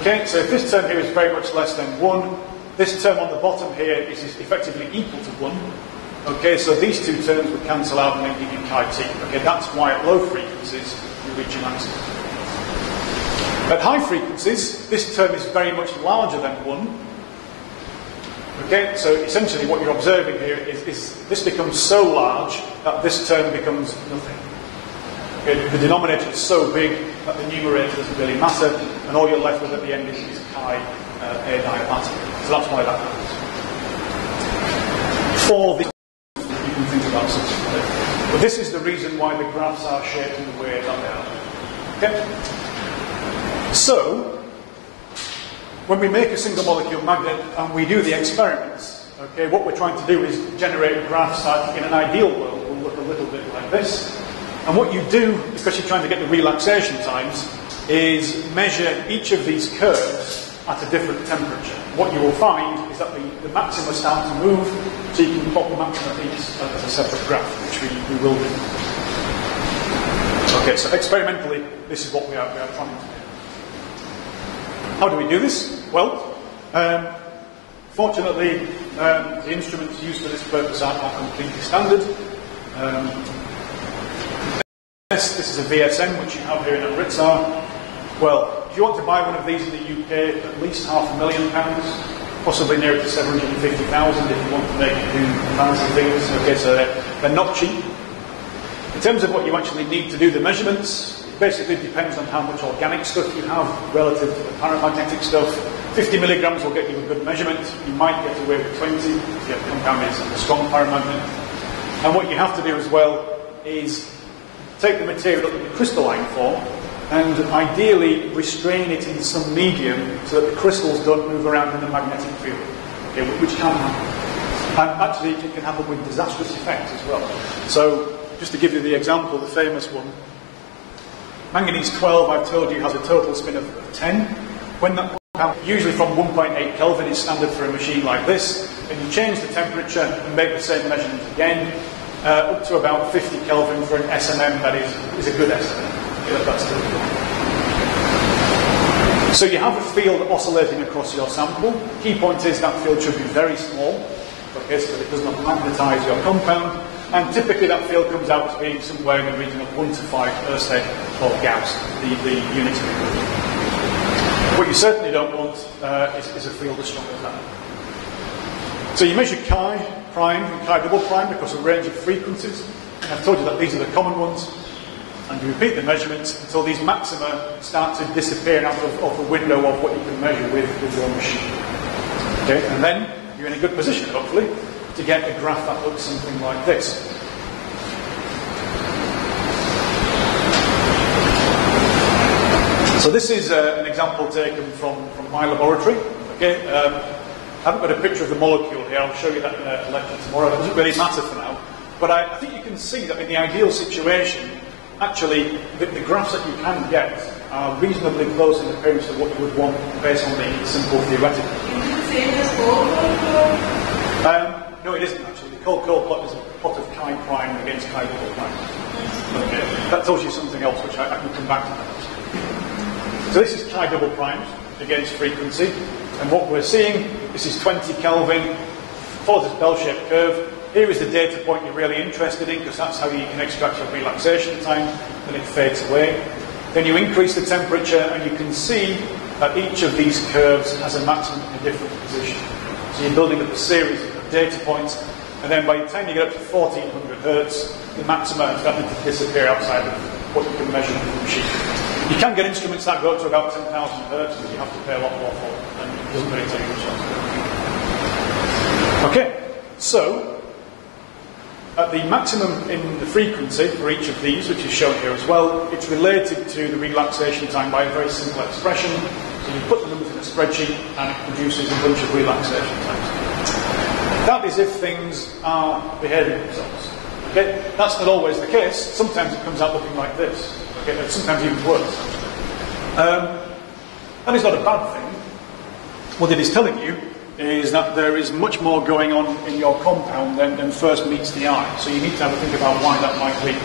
Okay, so if this term here is very much less than 1, this term on the bottom here is effectively equal to 1. Okay, so these two terms would cancel out and then give you chi t. Okay, that's why at low frequencies you reach a maximum. At high frequencies, this term is very much larger than 1. Okay, so essentially what you're observing here is this becomes so large that this term becomes nothing. Okay, the denominator is so big that the numerator doesn't really matter, and all you're left with at the end is chi A diapater. So that's why that happens. For the you can think about something like that. But this is the reason why the graphs are shaped in the way that they are. Okay? So, when we make a single molecule magnet and we do the experiments, okay, what we're trying to do is generate graphs that in an ideal world will look a little bit like this. And what you do, because you're trying to get the relaxation times, is measure each of these curves at a different temperature. What you will find is that the maxima start to move, so you can plot the maxima of each as a separate graph, which we will do. Okay, so experimentally, this is what we are trying to do. How do we do this? Well, fortunately, the instruments used for this purpose are completely standard. This is a VSM, which you have here in Amritsar. Well, if you want to buy one of these in the UK, at least £500,000, possibly nearer to 750,000 if you want to make it do fancy things. Okay, so they're not cheap. In terms of what you actually need to do the measurements, it basically depends on how much organic stuff you have relative to the paramagnetic stuff. 50 milligrams will get you a good measurement. You might get away with 20 if you have compounded a strong paramagnet. And what you have to do as well is take the material up in the crystalline form and ideally restrain it in some medium so that the crystals don't move around in the magnetic field, okay, which can happen. And actually it can happen with disastrous effects as well. So just to give you the example, the famous one, manganese 12, I've told you, has a total spin of 10. When that usually from 1.8 Kelvin is standard for a machine like this, and you change the temperature and make the same measurement again, up to about 50 Kelvin for an SMM that is a good SMM. Okay, that's still good. So you have a field oscillating across your sample. Key point is that field should be very small, okay, so that it does not magnetize your compound. And typically that field comes out to be somewhere in the region of 1 to 5 Ørsted or Gauss, the unit of equilibrium. What you certainly don't want is a field as strong as that. So you measure chi prime and chi double prime across a range of frequencies. And I've told you that these are the common ones. And you repeat the measurements until these maxima start to disappear out of the window of what you can measure with your machine. Okay? And then you're in a good position, hopefully, to get a graph that looks something like this. So this is an example taken from my laboratory. Okay, I haven't got a picture of the molecule here. I'll show you that in a lecture tomorrow. It doesn't really matter for now. But I think you can see that in the ideal situation, actually, the graphs that you can get are reasonably close in appearance to what you would want based on the simple theoretical. Is it the same as Cole-Cole? No, it isn't actually. The Cole-Cole plot is a plot of chi prime against chi double prime. Okay. That tells you something else, which I can come back to that. So this is chi double prime against frequency, and what we're seeing, this is 20 Kelvin, follows this bell-shaped curve. Here is the data point you're really interested in, because that's how you can extract your relaxation time, then it fades away. Then you increase the temperature, and you can see that each of these curves has a maximum in a different position. So you're building up a series of data points, and then by the time you get up to 1400 Hertz, the maxima is starting to disappear outside of what you can measure with the machine. You can get instruments that go up to about 10,000 Hertz, but you have to pay a lot more for it, and it doesn't really take much else. Okay, so at the maximum in the frequency for each of these, which is shown here as well, it's related to the relaxation time by a very simple expression. So you put the numbers in a spreadsheet and it produces a bunch of relaxation times. That is if things are behaving themselves. Okay? That's not always the case. Sometimes it comes out looking like this. Okay? Sometimes even worse. That is not a bad thing. What it is telling you is that there is much more going on in your compound than first meets the eye. So you need to have a think about why that might be.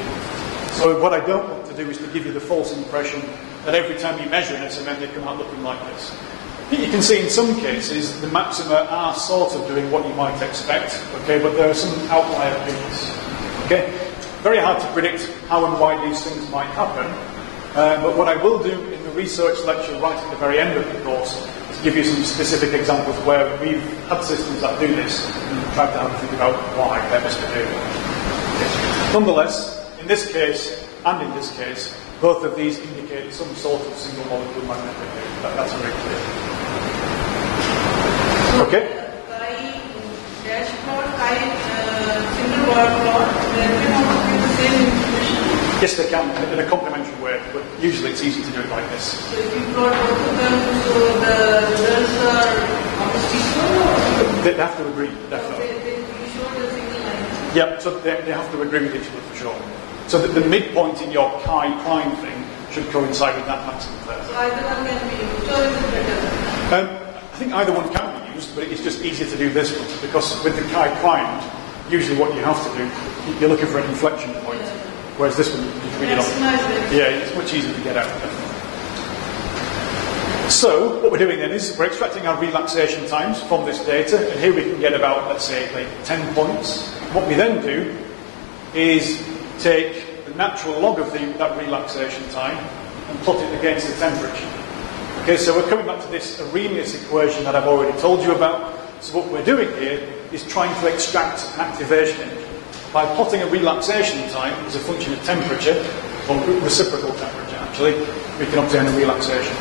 So what I don't want to do is to give you the false impression that every time you measure an SMN they come out looking like this. You can see in some cases the maxima are sort of doing what you might expect, okay, but there are some outlier peaks. Okay? Very hard to predict how and why these things might happen, but what I will do in the research lecture right at the very end of the course is give you some specific examples where we've had systems that do this and tried to have a think about why they're misbehaving. Okay. Nonetheless, in this case and in this case, both of these indicate some sort of single molecule magnetic behavior. That's very clear. Okay? Single word plot, they can also be the same information. Yes, they can, in a complementary way, but usually it's easy to do it like this. So if you plot both of them, so the results are almost equal? They have to agree, definitely. You show the single line. Yeah, so they have to agree with each other for sure. So the midpoint in your chi prime thing should coincide with that maximum there. So either one can be used, or is it better? I think either one can be used, but it's just easier to do this one, because with the chi primed, usually what you have to do, you're looking for an inflection point, whereas this one is really not. Yeah, it's much easier to get out. So, what we're doing then is we're extracting our relaxation times from this data, and here we can get about, let's say, like 10 points. What we then do is take the natural log of that relaxation time and plot it against the temperature. Okay, so we're coming back to this Arrhenius equation that I've already told you about. So what we're doing here is trying to extract an activation energy. By plotting a relaxation time as a function of temperature, or reciprocal temperature actually, we can obtain a relaxation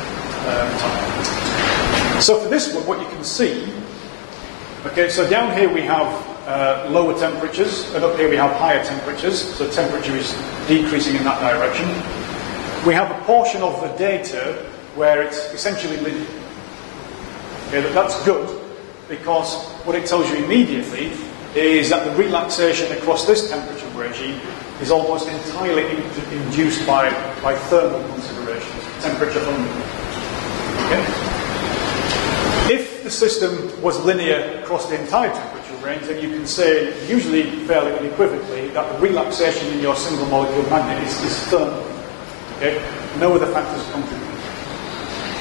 time. So for this one, what you can see, okay, so down here we have lower temperatures, and up here we have higher temperatures, so temperature is decreasing in that direction. We have a portion of the data where it's essentially linear. Okay, that's good, because what it tells you immediately is that the relaxation across this temperature regime is almost entirely induced by thermal considerations, temperature only. Okay? If the system was linear across the entire temperature range, then you can say, usually fairly unequivocally, that the relaxation in your single molecule magnet is thermal. Okay? No other factors contribute.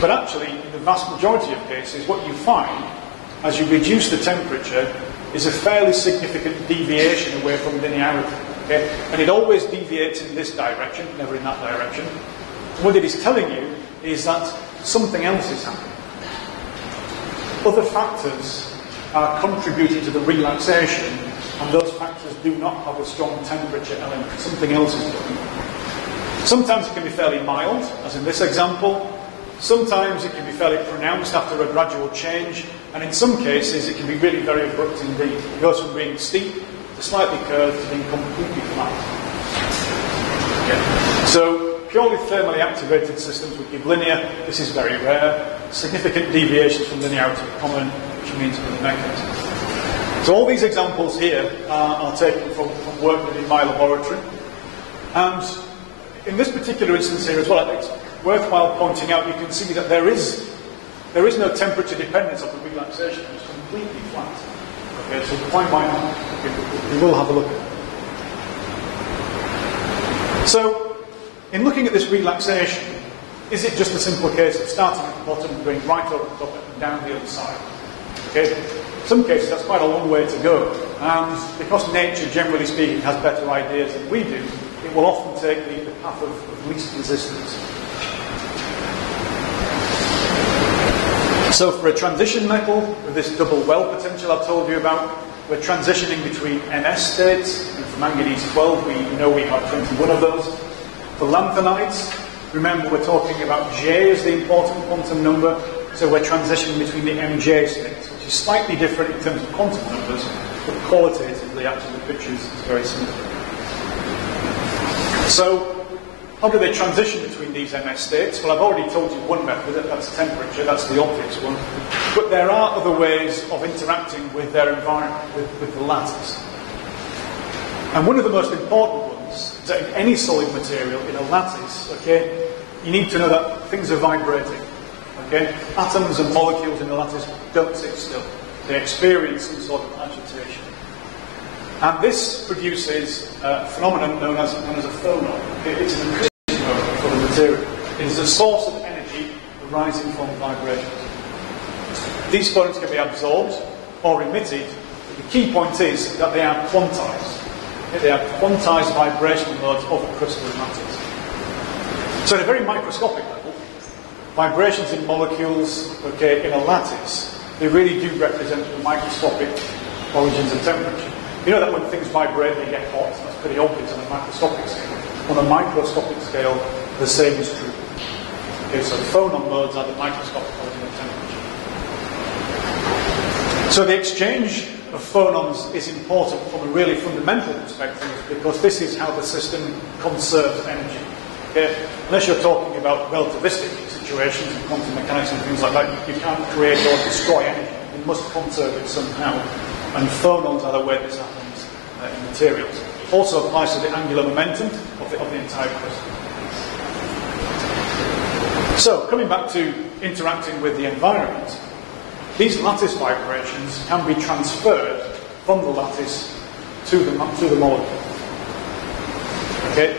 But actually, in the vast majority of cases, what you find, as you reduce the temperature, is a fairly significant deviation away from linearity. Okay? And it always deviates in this direction, never in that direction. And what it is telling you is that something else is happening. Other factors are contributing to the relaxation, and those factors do not have a strong temperature element. Something else is going on. Sometimes it can be fairly mild, as in this example. Sometimes it can be fairly pronounced after a gradual change, and in some cases it can be really very abrupt indeed. It goes from being steep to slightly curved to being completely flat. Okay. So purely thermally activated systems would give linear. This is very rare. Significant deviations from linearity are common, which means other mechanisms. So all these examples here are taken from work within my laboratory, and in this particular instance here as well, it's worthwhile pointing out, you can see that there is no temperature dependence of the relaxation. It's completely flat. Okay, so why not? We will have a look at it. So, in looking at this relaxation, is it just a simple case of starting at the bottom and going right over the top and down the other side? Okay, in some cases that's quite a long way to go, and because nature, generally speaking, has better ideas than we do, it will often take the path of least resistance. So for a transition metal, with this double well potential I've told you about, we're transitioning between NS states, and for manganese 12 we know we have 21 of those. For lanthanides, remember we're talking about J as the important quantum number, so we're transitioning between the MJ states, which is slightly different in terms of quantum numbers, but qualitatively actually the picture is very similar. So, how do they transition between these MS states? Well, I've already told you one method, that's temperature, that's the obvious one. But there are other ways of interacting with their environment, with the lattice. And one of the most important ones is that in any solid material, in a lattice, okay, you need to know that things are vibrating. Okay? Atoms and molecules in the lattice don't sit still. They experience some sort of agitation. And this produces a phenomenon known as a phonon. It's an increasing mode for the material. It is a source of energy arising from vibrations. These phonons can be absorbed or emitted. The key point is that they are quantized. They are quantized vibrational modes of a crystalline lattice. So at a very microscopic level, vibrations in molecules, okay, in a lattice, they really do represent the microscopic origins of temperature. You know that when things vibrate, they get hot. That's pretty obvious on a macroscopic scale. On a microscopic scale, the same is true. Okay, so phonon modes are the microscopic origin of temperature. So the exchange of phonons is important from a really fundamental perspective because this is how the system conserves energy. Okay? Unless you're talking about relativistic situations and quantum mechanics and things like that, you can't create or destroy energy. You must conserve it somehow. And phonons are the way this happens in materials. Also applies to the angular momentum of the entire crystal. So, coming back to interacting with the environment, these lattice vibrations can be transferred from the lattice to the molecule. Okay?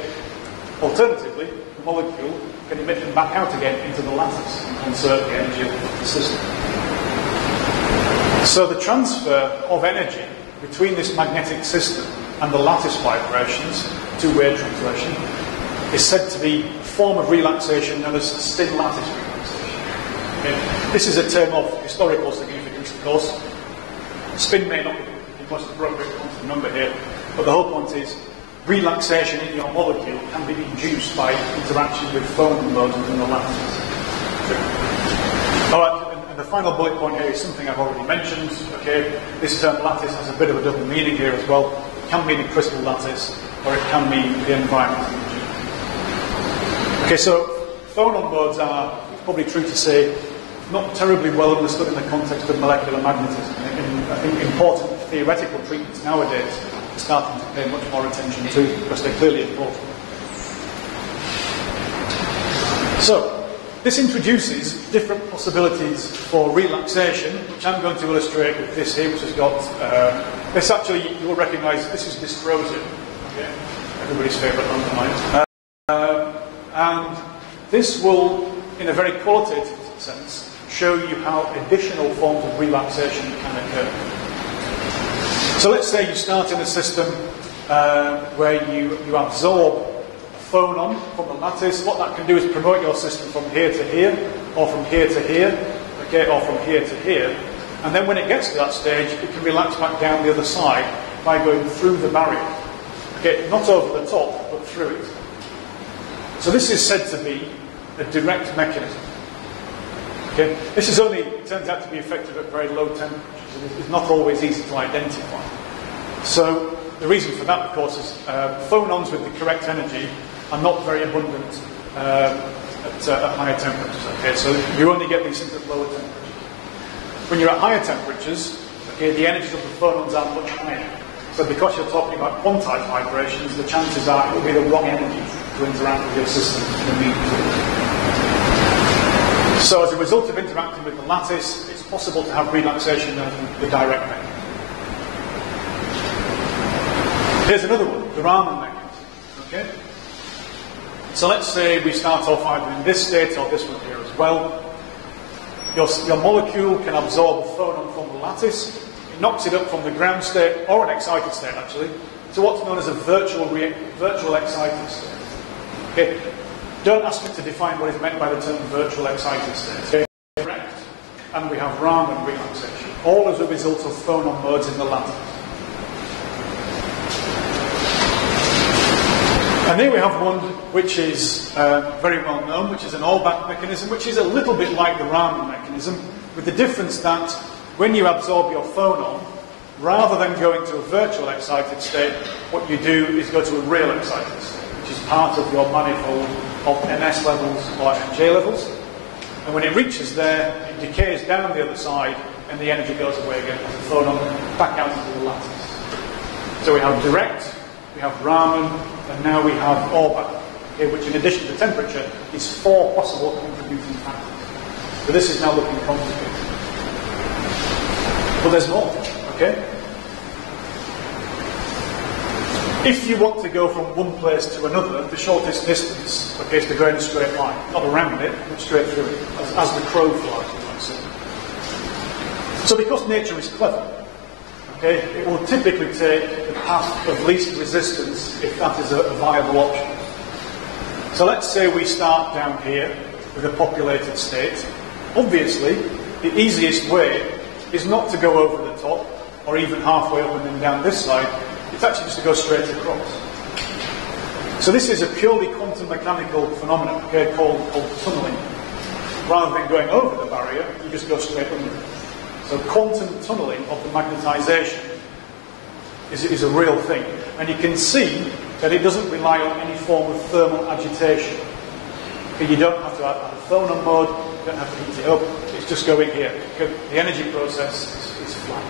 Alternatively, the molecule can emit them back out again into the lattice and conserve the energy of the system. So the transfer of energy between this magnetic system and the lattice vibrations, two-way translation, is said to be a form of relaxation known as spin lattice relaxation. Okay? This is a term of historical significance, of course. Spin may not be the most appropriate quantum number here, but the whole point is relaxation in your molecule can be induced by interaction with phonon modes within the lattice. All right. And the final bullet point here is something I've already mentioned. Okay, this term lattice has a bit of a double meaning here as well. It can mean the crystal lattice, or it can mean the environment. Okay, so phonon modes are, it's probably true to say, not terribly well understood in the context of molecular magnetism. I think important theoretical treatments nowadays are starting to pay much more attention to because they're clearly important. So, this introduces different possibilities for relaxation, which I'm going to illustrate with this here, which has got, this actually, you will recognise, this is dysprosium, okay? Everybody's favourite underline. And this will, in a very qualitative sense, show you how additional forms of relaxation can occur. So let's say you start in a system where you absorb phonon from the lattice. What that can do is promote your system from here to here, or from here to here, okay, or from here to here. And then when it gets to that stage, it can relax back down the other side by going through the barrier. Okay, not over the top, but through it. So this is said to be a direct mechanism. Okay, this is only, it turns out to be effective at very low temperatures. It's not always easy to identify. So the reason for that, of course, is phonons with the correct energy are not very abundant at higher temperatures. Okay, so you only get these things at lower temperatures. When you're at higher temperatures, okay, the energies of the phonons are much higher. So because you're talking about quantized vibrations, the chances are it will be the wrong energy to interact with your system in the meantime. So as a result of interacting with the lattice, it's possible to have relaxation of the direct mechanism. Here's another one, the Raman mechanism. Okay? So let's say we start off either in this state or this one here as well. Your molecule can absorb a phonon from the lattice. It knocks it up from the ground state, or an excited state actually, to what's known as a virtual excited state. Okay? Don't ask me to define what is meant by the term virtual excited state. Correct. And we have Raman relaxation, all as a result of phonon modes in the lattice. And here we have one which is very well known, which is an Auerbach mechanism, which is a little bit like the Raman mechanism, with the difference that when you absorb your phonon, rather than going to a virtual excited state, what you do is go to a real excited state, which is part of your manifold of MS levels or MJ levels. And when it reaches there, it decays down the other side, and the energy goes away again as a phonon back out into the lattice. So we have direct, we have Raman, and now we have Auerbach, okay, which in addition to temperature is 4 possible contributing factors. But this is now looking complicated. But there's more, okay? If you want to go from one place to another, the shortest distance, okay, is to go in a straight line. Not around it, but straight through it, as the crow flies, you might say. So because nature is clever, okay, it will typically take the path of least resistance if that is a viable option. So let's say we start down here with a populated state. Obviously, the easiest way is not to go over the top, or even halfway up and then down this side. It's actually just to go straight across. So this is a purely quantum mechanical phenomenon, okay, called tunneling. Rather than going over the barrier, you just go straight under it. So quantum tunneling of the magnetisation is a real thing. And you can see that it doesn't rely on any form of thermal agitation. Okay, you don't have to add a phonon mode, you don't have to heat it up, it's just going here. The energy process is flat.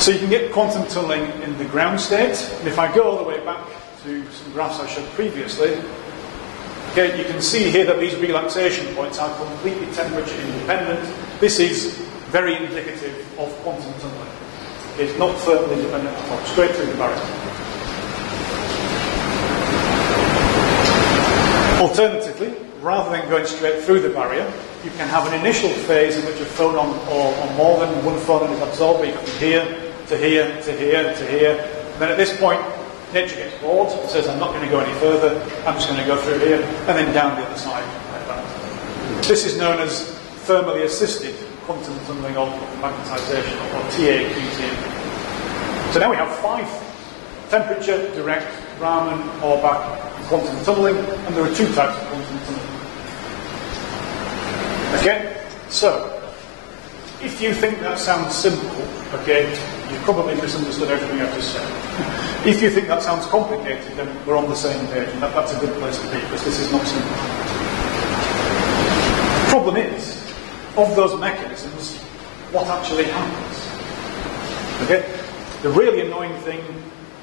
So you can get quantum tunneling in the ground state, and if I go all the way back to some graphs I showed previously, okay, you can see here that these relaxation points are completely temperature independent. This is very indicative of quantum tunneling. It's not thermally dependent at all, straight through the barrier. Alternatively, rather than going straight through the barrier, you can have an initial phase in which a phonon or more than one phonon is absorbed from here to here to here to here. And then at this point, nature gets bored and says, I'm not going to go any further, I'm just going to go through here, and then down the other side like that. This is known as thermally assisted quantum tunneling of magnetisation, or TAQTM. So now we have 5 things: temperature, direct, Raman, Auerbach, quantum tunneling, and there are 2 types of quantum tunneling. Okay, so if you think that sounds simple, okay, you've probably misunderstood everything I've just said. If you think that sounds complicated, then we're on the same page, and that's a good place to be, because this is not simple. The problem is, of those mechanisms, what actually happens? Okay, the really annoying thing,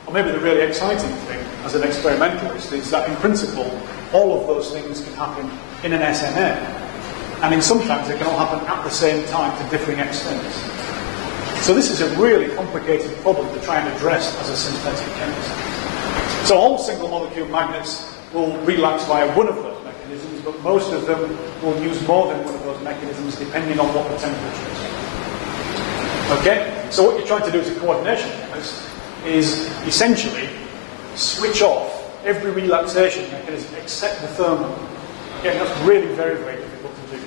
or maybe the really exciting thing as an experimentalist, is that in principle, all of those things can happen in an SNN. And in sometimes they can all happen at the same time to differing extents. So this is a really complicated problem to try and address as a synthetic chemist. So all single molecule magnets will relapse via one of those mechanisms, but most of them will use more than one of those mechanisms depending on what the temperature is. Okay? So what you're trying to do as a coordination chemist is essentially switch off every relaxation mechanism except the thermal. Okay, that's really very, very difficult to do.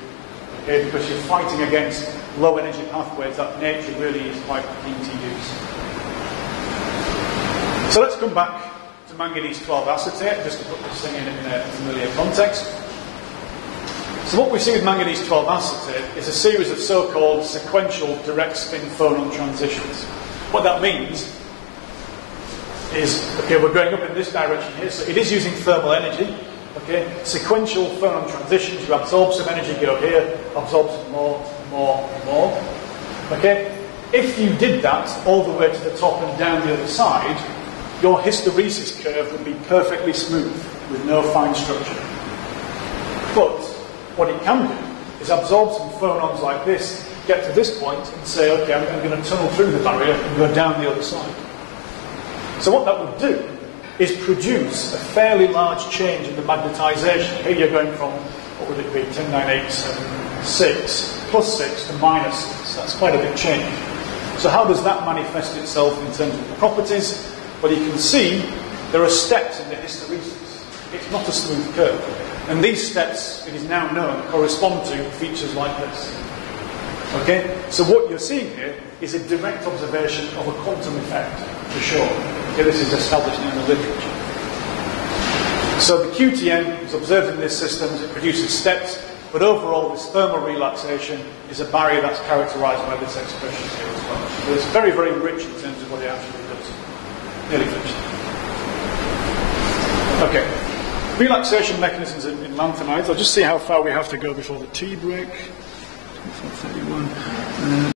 Okay, because you're fighting against low energy pathways that nature really is quite keen to use. So let's come back to manganese 12 acetate, just to put this thing in a familiar context. So what we see with manganese 12 acetate is a series of so-called sequential direct spin phonon transitions. What that means is, okay, we're going up in this direction here, so it is using thermal energy. Okay, sequential phonon transitions, you absorb some energy, go here, absorb some more. Okay, if you did that all the way to the top and down the other side, your hysteresis curve would be perfectly smooth with no fine structure. But what it can do is absorb some phonons like this, get to this point and say, okay, I'm going to tunnel through the barrier and go down the other side. So what that would do is produce a fairly large change in the magnetisation. Here you're going from, what would it be, 10.987.6 plus 6 to minus 6. That's quite a big change. So how does that manifest itself in terms of the properties? Well, you can see there are steps in the hysteresis. It's not a smooth curve. And these steps, it is now known, correspond to features like this. Okay? So what you're seeing here is a direct observation of a quantum effect, for sure. Okay, this is established in the literature. So the QTM is observed in this system, it produces steps, but overall this thermal relaxation is a barrier that's characterised by this expression here as well. So it's very, very rich in terms of what it actually does. Nearly finished. Okay. Relaxation mechanisms in lanthanides. I'll just see how far we have to go before the tea break. 4:31.